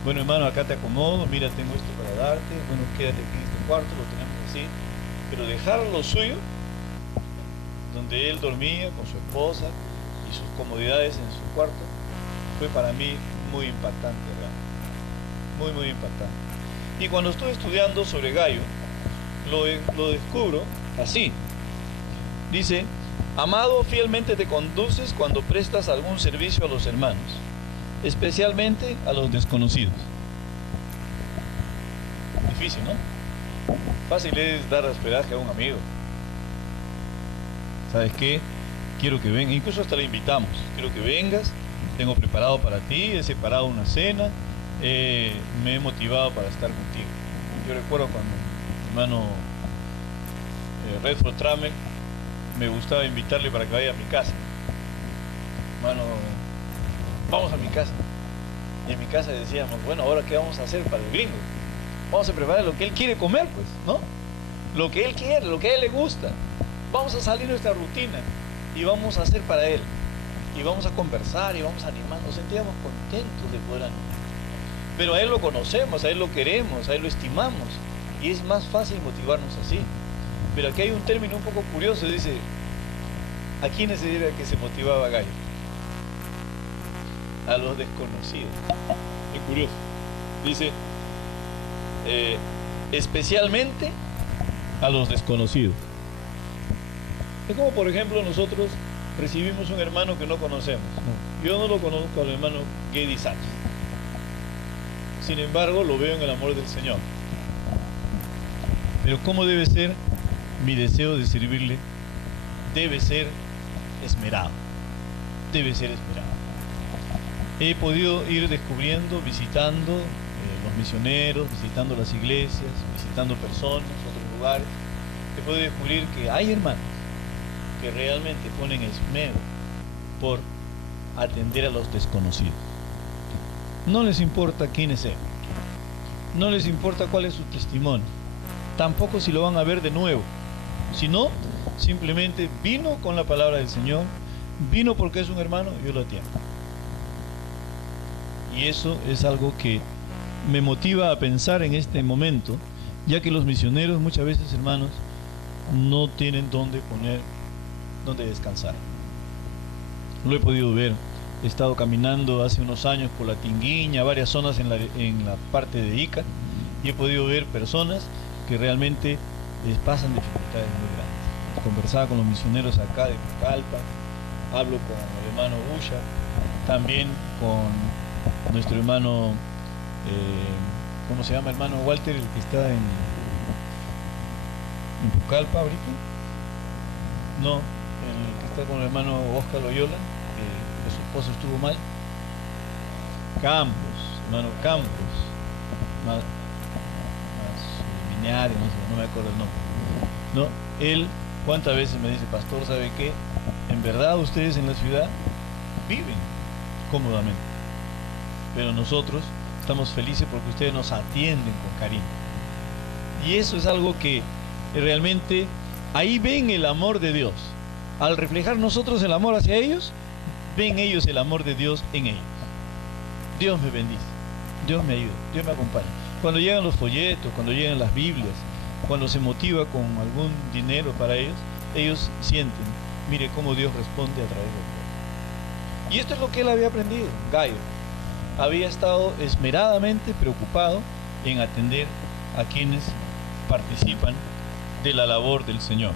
bueno, hermano, acá te acomodo, mira, tengo esto para darte, bueno, quédate aquí en este cuarto, lo tenemos así. Pero dejar lo suyo, donde él dormía con su esposa y sus comodidades en su cuarto, fue para mí muy impactante, realmente. Muy impactante. Y cuando estuve estudiando sobre Gayo, lo descubro así. Dice: amado, fielmente te conduces cuando prestas algún servicio a los hermanos, especialmente a los desconocidos. Difícil, ¿no? Fácil es dar hospedaje a un amigo. ¿Sabes qué? Quiero que vengas, incluso hasta le invitamos. Quiero que vengas, tengo preparado para ti, he separado una cena, me he motivado para estar contigo. Yo recuerdo cuando mi hermano Redford Trammell me gustaba invitarle para que vaya a mi casa. Hermano, vamos a mi casa. Y en mi casa decíamos: bueno, ahora qué vamos a hacer para el gringo. Vamos a preparar lo que él quiere comer, pues, ¿no? Lo que él quiere, lo que a él le gusta. Vamos a salir de nuestra rutina y vamos a hacer para él. Y vamos a conversar y vamos a animar. Nos sentíamos contentos de poder animar. Pero a él lo conocemos, a él lo queremos, a él lo estimamos. Y es más fácil motivarnos así. Pero aquí hay un término un poco curioso. Dice: ¿a quiénes era que se motivaba Gayo? A los desconocidos. Es curioso. Dice, especialmente a los desconocidos. Es como, por ejemplo, nosotros recibimos un hermano que no conocemos. Yo no lo conozco al hermano Gedi Sánchez. Sin embargo, lo veo en el amor del Señor. Pero ¿cómo debe ser mi deseo de servirle? Debe ser esmerado. Debe ser esmerado. He podido ir descubriendo, visitando los misioneros, visitando las iglesias, visitando personas, otros lugares. He podido descubrir que hay hermanos que realmente ponen esmero por atender a los desconocidos. No les importa quiénes sean, no les importa cuál es su testimonio, tampoco si lo van a ver de nuevo, sino simplemente vino con la palabra del Señor, vino porque es un hermano, yo lo atiendo. Y eso es algo que me motiva a pensar en este momento, ya que los misioneros muchas veces, hermanos, no tienen dónde descansar. Lo he podido ver. He estado caminando hace unos años por la Tinguiña, varias zonas en la parte de Ica, y he podido ver personas que realmente les pasan dificultades muy grandes. Conversaba con los misioneros acá de Pucallpa, hablo con el hermano Usha, también con nuestro hermano, ¿cómo se llama, hermano Walter, el que está en Pucallpa ahorita? No, el que está con el hermano Oscar Loyola, que su esposo estuvo mal. Campos, hermano Campos, más Mineares, no me acuerdo el nombre. No, él cuántas veces me dice, pastor, ¿sabe qué? En verdad ustedes en la ciudad viven cómodamente, pero nosotros estamos felices porque ustedes nos atienden con cariño. Y eso es algo que realmente ahí ven el amor de Dios. Al reflejar nosotros el amor hacia ellos, ven ellos el amor de Dios en ellos. Dios me bendice, Dios me ayuda, Dios me acompaña. Cuando llegan los folletos, cuando llegan las Biblias, cuando se motiva con algún dinero para ellos, ellos sienten, mire cómo Dios responde a través de Dios. Y esto es lo que él había aprendido. Gallo había estado esmeradamente preocupado en atender a quienes participan de la labor del Señor.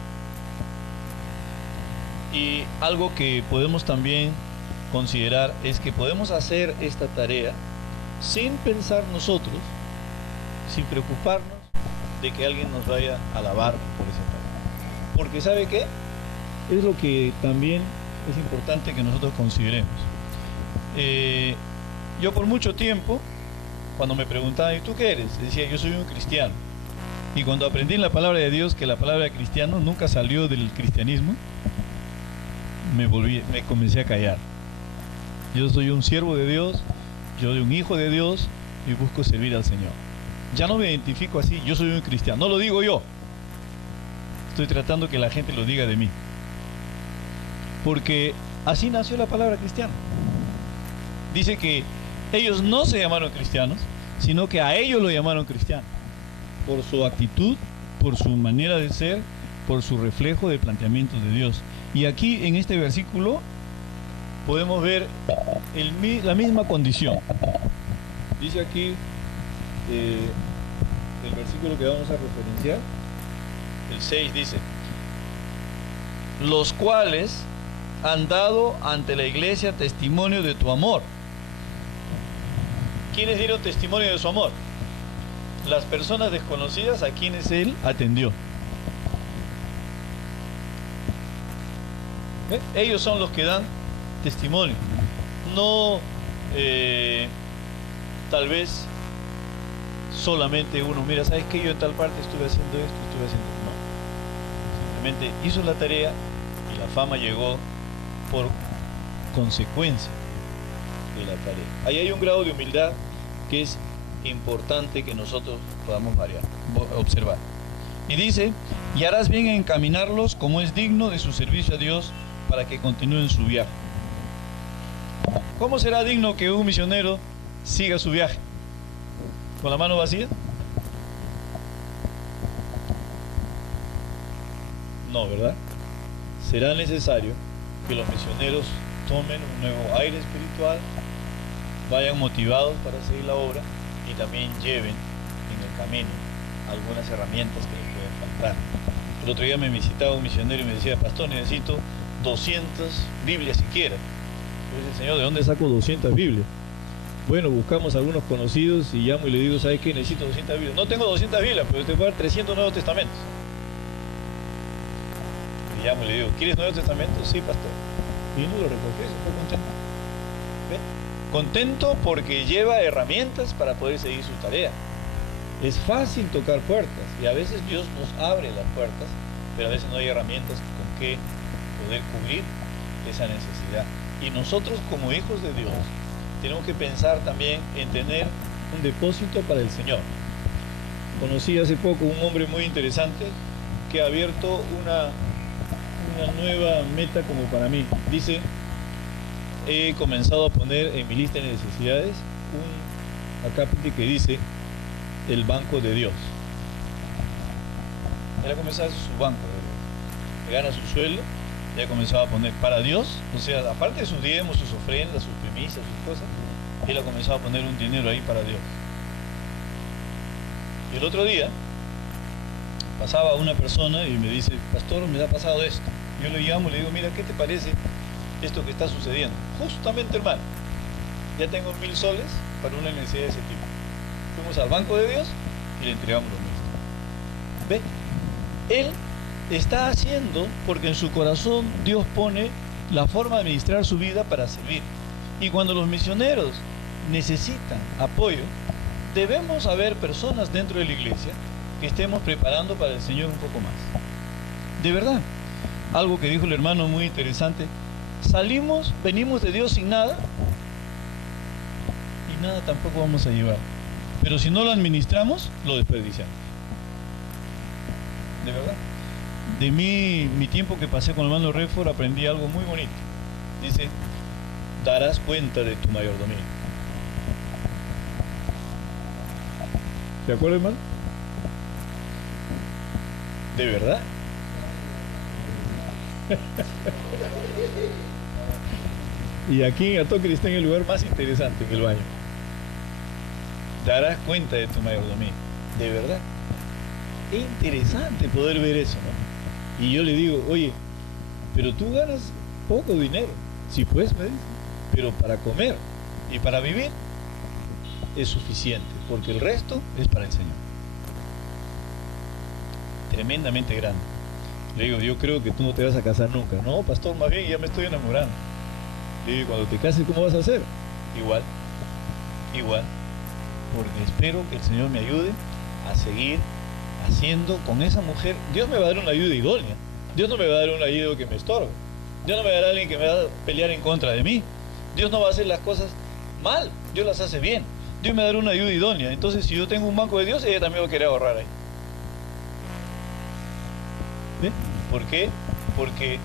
Y algo que podemos también considerar es que podemos hacer esta tarea sin pensar nosotros, sin preocuparnos de que alguien nos vaya a alabar por esa tarea. Porque ¿sabe qué? Es lo que también es importante que nosotros consideremos. Yo por mucho tiempo, cuando me preguntaban, ¿y tú qué eres? Decía, yo soy un cristiano. Y cuando aprendí en la palabra de Dios que la palabra cristiano nunca salió del cristianismo, me comencé a callar. Yo soy un siervo de Dios, yo soy un hijo de Dios y busco servir al Señor. Ya no me identifico así, yo soy un cristiano, no lo digo yo. Estoy tratando que la gente lo diga de mí. Porque así nació la palabra cristiano. Dice que ellos no se llamaron cristianos, sino que a ellos lo llamaron cristiano. Por su actitud, por su manera de ser, por su reflejo de planteamientos de Dios. Y aquí en este versículo podemos ver la misma condición. Dice aquí el versículo que vamos a referenciar, el 6 dice, los cuales han dado ante la iglesia testimonio de tu amor. ¿Quiénes dieron testimonio de su amor? Las personas desconocidas a quienes él atendió. Ellos son los que dan testimonio. No tal vez solamente uno, mira, ¿sabes qué? Yo en tal parte estuve haciendo esto, estuve haciendo esto. No. Simplemente hizo la tarea y la fama llegó por consecuencia de la tarea. Ahí hay un grado de humildad que es importante que nosotros podamos observar. Y dice, y harás bien en encaminarlos como es digno de su servicio a Dios para que continúen su viaje. ¿Cómo será digno que un misionero siga su viaje? ¿Con la mano vacía? No, ¿verdad? Será necesario que los misioneros tomen un nuevo aire espiritual, vayan motivados para seguir la obra y también lleven en el camino algunas herramientas que les pueden faltar. El otro día me visitaba un misionero y me decía, pastor, necesito 200 Biblias siquiera. Yo decía, Señor, ¿de dónde saco 200 Biblias? Bueno, buscamos a algunos conocidos y llamo y le digo, ¿sabes qué? Necesito 200 Biblias. No tengo 200 Biblias, pero te puedo dar 300 Nuevos Testamentos. Y llamo y le digo, ¿quieres Nuevos Testamentos? Sí, pastor. Y uno lo recogió y se fue contento. ¿Ve? Contento porque lleva herramientas para poder seguir su tarea. Es fácil tocar puertas y a veces Dios nos abre las puertas, pero a veces no hay herramientas con que poder cubrir esa necesidad. Y nosotros como hijos de Dios tenemos que pensar también en tener un depósito para el Señor. Conocí hace poco un hombre muy interesante que ha abierto una nueva meta como para mí. Dice, he comenzado a poner en mi lista de necesidades un acápite que dice el banco de Dios. Él ha comenzado su banco de Dios. Gana su sueldo y ha comenzado a poner para Dios, o sea, aparte de sus diezmos, sus ofrendas, sus premisas, sus cosas, él ha comenzado a poner un dinero ahí para Dios. Y el otro día pasaba una persona y me dice, pastor, me ha pasado esto. Yo le llamo y le digo, mira, ¿qué te parece esto que está sucediendo? Justamente, hermano, ya tengo 1000 soles para una necesidad de ese tipo. Fuimos al banco de Dios y le entregamos lo mismo. ¿Ve? Él está haciendo porque en su corazón Dios pone la forma de administrar su vida para servir. Y cuando los misioneros necesitan apoyo, debemos haber personas dentro de la iglesia que estemos preparando para el Señor un poco más. De verdad, algo que dijo el hermano muy interesante, venimos de Dios sin nada y nada tampoco vamos a llevar. Pero si no lo administramos, lo desperdiciamos. De verdad. De mi tiempo que pasé con el hermano Redford aprendí algo muy bonito. Dice, darás cuenta de tu mayordomía. ¿De acuerdo, hermano? ¿De verdad? Y aquí en Atóquer está en el lugar más interesante que el baño. Darás cuenta de tu mayordomía. De verdad. Es interesante poder ver eso, ¿no? Y yo le digo, oye, pero tú ganas poco dinero. Sí, pues, me dice, pero para comer y para vivir es suficiente, porque el resto es para el Señor. Tremendamente grande. Le digo, yo creo que tú no te vas a casar nunca. No, pastor, más bien ya me estoy enamorando. Le digo, cuando te cases, ¿cómo vas a hacer? Igual, porque espero que el Señor me ayude a seguir haciendo con esa mujer. Dios me va a dar una ayuda idónea. Dios no me va a dar un ayuda que me estorbe. Dios no me va a dar a alguien que me va a pelear en contra de mí. Dios no va a hacer las cosas mal, Dios las hace bien. Dios me va a dar una ayuda idónea. Entonces, si yo tengo un banco de Dios, ella también va a querer ahorrar ahí. ¿Ve? ¿Por qué? Porque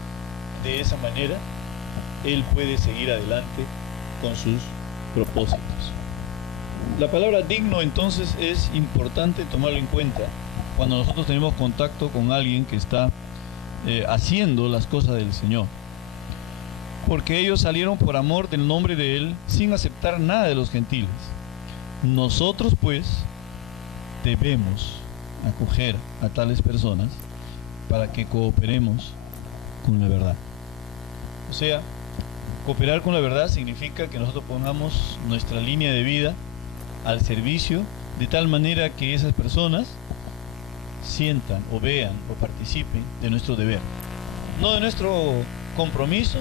de esa manera Él puede seguir adelante con sus propósitos. La palabra digno entonces es importante tomarlo en cuenta cuando nosotros tenemos contacto con alguien que está haciendo las cosas del Señor. Porque ellos salieron por amor del nombre de Él sin aceptar nada de los gentiles. Nosotros pues debemos acoger a tales personas para que cooperemos con la verdad. O sea, cooperar con la verdad significa que nosotros pongamos nuestra línea de vida al servicio de tal manera que esas personas sientan o vean o participen de nuestro deber, no de nuestro compromiso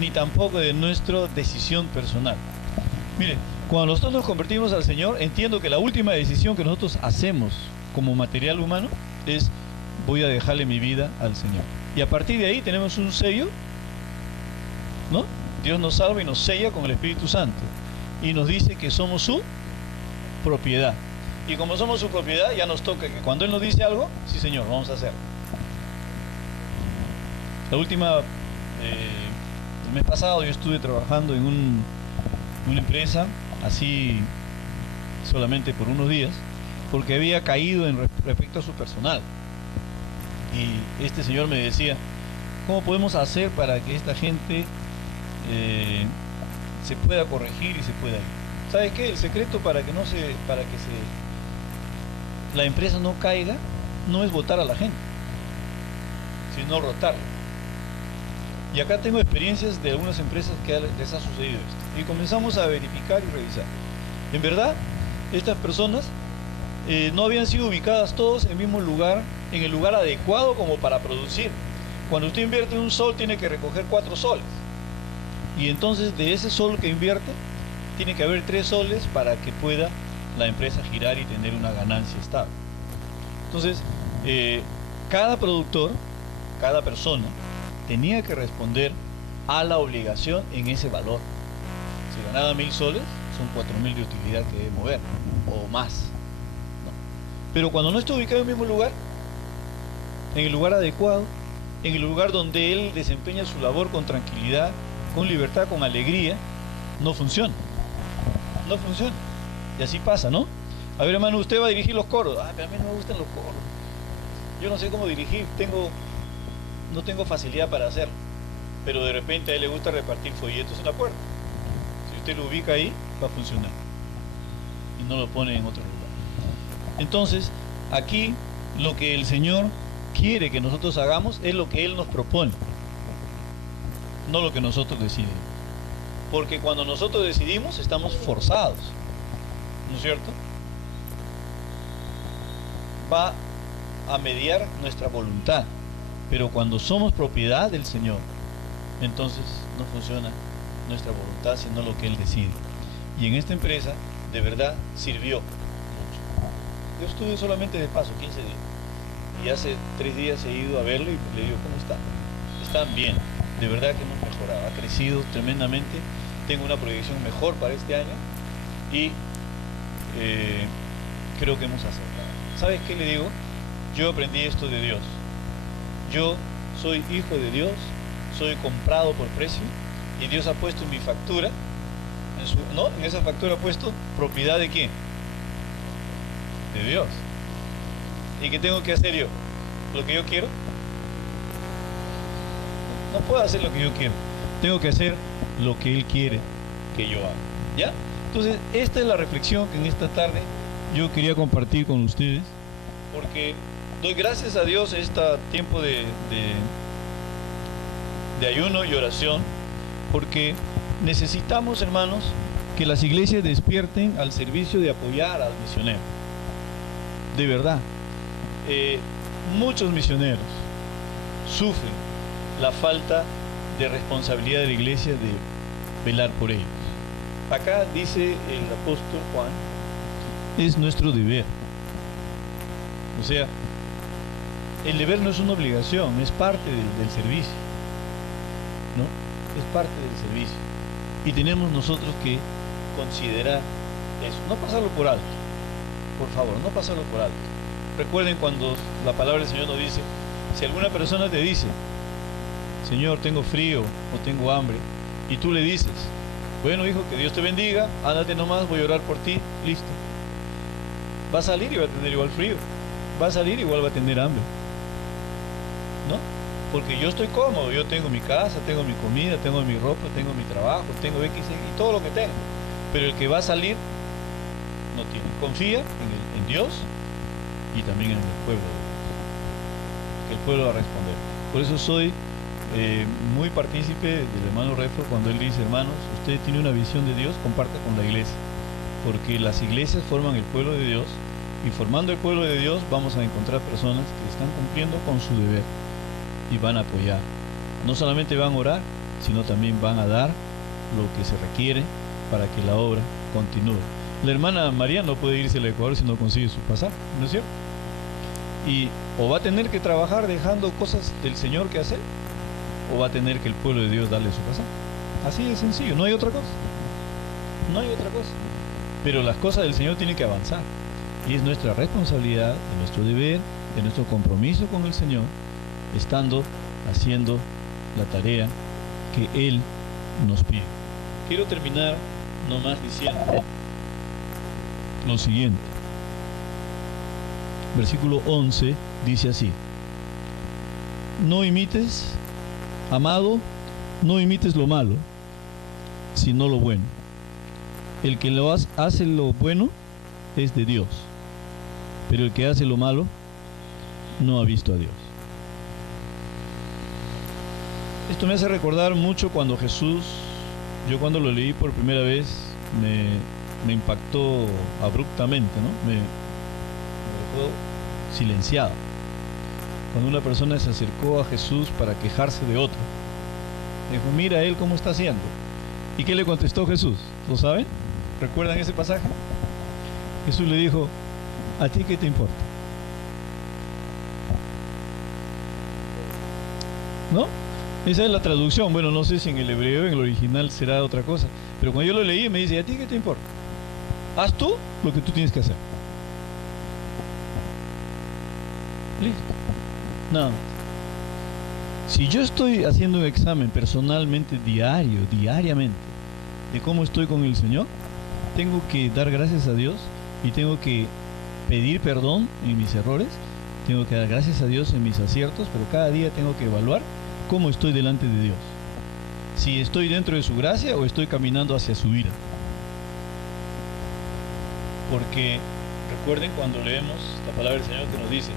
ni tampoco de nuestra decisión personal. Mire, cuando nosotros nos convertimos al Señor, entiendo que la última decisión que nosotros hacemos como material humano es: voy a dejarle mi vida al Señor. Y a partir de ahí tenemos un sello, ¿no? Dios nos salva y nos sella con el Espíritu Santo y nos dice que somos su propiedad. Y como somos su propiedad, ya nos toca que cuando Él nos dice algo, sí, Señor, vamos a hacerlo. La última, el mes pasado yo estuve trabajando en una empresa, así solamente por unos días, porque había caído respecto a su personal. Y este señor me decía, ¿cómo podemos hacer para que esta gente se pueda corregir y se pueda ir? ¿Sabes qué? El secreto para que la empresa no caiga no es votar a la gente, sino rotarla. Y acá tengo experiencias de algunas empresas que les ha sucedido esto. Y comenzamos a verificar y revisar. En verdad, estas personas no habían sido ubicadas todos en el mismo lugar, en el lugar adecuado como para producir. Cuando usted invierte un sol, tiene que recoger 4 soles. Y entonces de ese sol que invierte, tiene que haber 3 soles para que pueda la empresa girar y tener una ganancia estable. Entonces, cada productor, cada persona, tenía que responder a la obligación en ese valor. Si ganaba 1000 soles, son 4000 de utilidad que debe mover, o más, ¿no? Pero cuando no está ubicado en el mismo lugar, en el lugar adecuado, en el lugar donde él desempeña su labor con tranquilidad, con libertad, con alegría, no funciona. No funciona. Y así pasa, ¿no? A ver, hermano, usted va a dirigir los coros. Ah, pero a mí no me gustan los coros. Yo no sé cómo dirigir, no tengo facilidad para hacerlo. Pero de repente a él le gusta repartir folletos en la puerta. Si usted lo ubica ahí, va a funcionar. Y no lo pone en otro lugar. Entonces, aquí lo que el Señor quiere que nosotros hagamos es lo que Él nos propone, no lo que nosotros decidimos. Porque cuando nosotros decidimos, estamos forzados, ¿no es cierto? Va a mediar nuestra voluntad. Pero cuando somos propiedad del Señor, entonces no funciona nuestra voluntad, sino lo que Él decide. Y en esta empresa, de verdad, sirvió mucho. Yo estuve solamente de paso, 15 días. Y hace 3 días he ido a verlo y le digo, ¿cómo está? Están bien. De verdad que hemos mejorado. Ha crecido tremendamente. Tengo una proyección mejor para este año. Y creo que hemos acertado. ¿Sabes qué le digo? Yo aprendí esto de Dios. Yo soy hijo de Dios, soy comprado por precio, y Dios ha puesto en mi factura, en esa factura ha puesto propiedad de ¿quién? De Dios. ¿Y qué tengo que hacer yo? ¿Lo que yo quiero? No puedo hacer lo que yo quiero. Tengo que hacer lo que Él quiere que yo haga. ¿Ya? Entonces, esta es la reflexión que en esta tarde yo quería compartir con ustedes, porque doy gracias a Dios este tiempo de ayuno y oración, porque necesitamos, hermanos, que las iglesias despierten al servicio de apoyar a los misioneros. De verdad, muchos misioneros sufren la falta de responsabilidad de la iglesia de velar por ellos. Acá dice el apóstol Juan, es nuestro deber. O sea, el deber no es una obligación, es parte del servicio, ¿no? Es parte del servicio. Y tenemos nosotros que considerar eso, no pasarlo por alto. Por favor, no pasarlo por alto. Recuerden cuando la palabra del Señor nos dice, si alguna persona te dice, Señor, tengo frío o tengo hambre, y tú le dices, bueno, hijo, que Dios te bendiga, ándate nomás, voy a orar por ti, listo. Va a salir y va a tener igual frío, va a salir y igual va a tener hambre, ¿no? Porque yo estoy cómodo, yo tengo mi casa, tengo mi comida, tengo mi ropa, tengo mi trabajo, tengo X y todo lo que tengo. Pero el que va a salir no tiene. Confía en Dios y también en el pueblo, que el pueblo va a responder. Por eso soy muy partícipe del hermano Refo cuando él dice, hermanos, usted tiene una visión de Dios, comparta con la iglesia, porque las iglesias forman el pueblo de Dios, y formando el pueblo de Dios vamos a encontrar personas que están cumpliendo con su deber y van a apoyar. No solamente van a orar, sino también van a dar lo que se requiere para que la obra continúe. La hermana María no puede irse al Ecuador si no consigue su pasaje, ¿no es cierto? Y o va a tener que trabajar dejando cosas del Señor que hacer, o va a tener que el pueblo de Dios darle su pasaje. Así de sencillo, no hay otra cosa. No hay otra cosa. Pero las cosas del Señor tienen que avanzar. Y es nuestra responsabilidad, de nuestro deber, de nuestro compromiso con el Señor, estando haciendo la tarea que Él nos pide. Quiero terminar nomás diciendo lo siguiente. Versículo 11 dice así: no imites, amado, no imites lo malo, sino lo bueno. El que hace lo bueno es de Dios, pero el que hace lo malo no ha visto a Dios. Esto me hace recordar mucho cuando Jesús, yo cuando lo leí por primera vez, me impactó abruptamente, ¿no? Me dejó silenciado. Cuando una persona se acercó a Jesús para quejarse de otro, dijo, mira él cómo está haciendo. ¿Y qué le contestó Jesús? ¿Lo saben? ¿Recuerdan ese pasaje? Jesús le dijo, ¿a ti qué te importa? ¿No? Esa es la traducción. Bueno, no sé si en el hebreo, en el original será otra cosa, pero cuando yo lo leí me dice, ¿a ti qué te importa? Haz tú lo que tú tienes que hacer. Listo. Nada más. Si yo estoy haciendo un examen personalmente diariamente, de cómo estoy con el Señor, tengo que dar gracias a Dios y tengo que pedir perdón en mis errores, tengo que dar gracias a Dios en mis aciertos, pero cada día tengo que evaluar cómo estoy delante de Dios. Si estoy dentro de su gracia o estoy caminando hacia su ira. Porque recuerden cuando leemos la palabra del Señor que nos dice,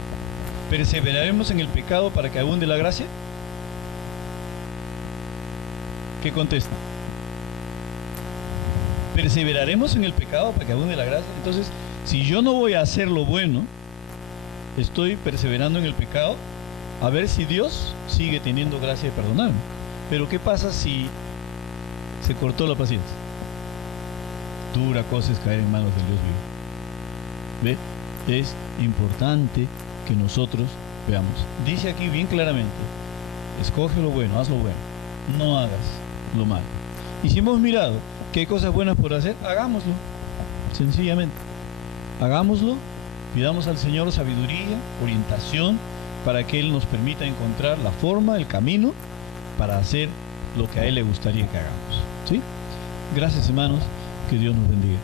¿perseveraremos en el pecado para que abunde la gracia? ¿Qué contesta? ¿Perseveraremos en el pecado para que abunde la gracia? Entonces, si yo no voy a hacer lo bueno, estoy perseverando en el pecado, a ver si Dios sigue teniendo gracia de perdonarme. Pero ¿qué pasa si se cortó la paciencia? Dura cosa es caer en manos del Dios vivo. ¿Ve? Es importante que nosotros veamos. Dice aquí bien claramente, escoge lo bueno, haz lo bueno, no hagas lo malo. Y si hemos mirado que hay cosas buenas por hacer, hagámoslo, sencillamente. Hagámoslo, pidamos al Señor sabiduría, orientación, para que Él nos permita encontrar la forma, el camino, para hacer lo que a Él le gustaría que hagamos. ¿Sí? Gracias, hermanos, que Dios nos bendiga.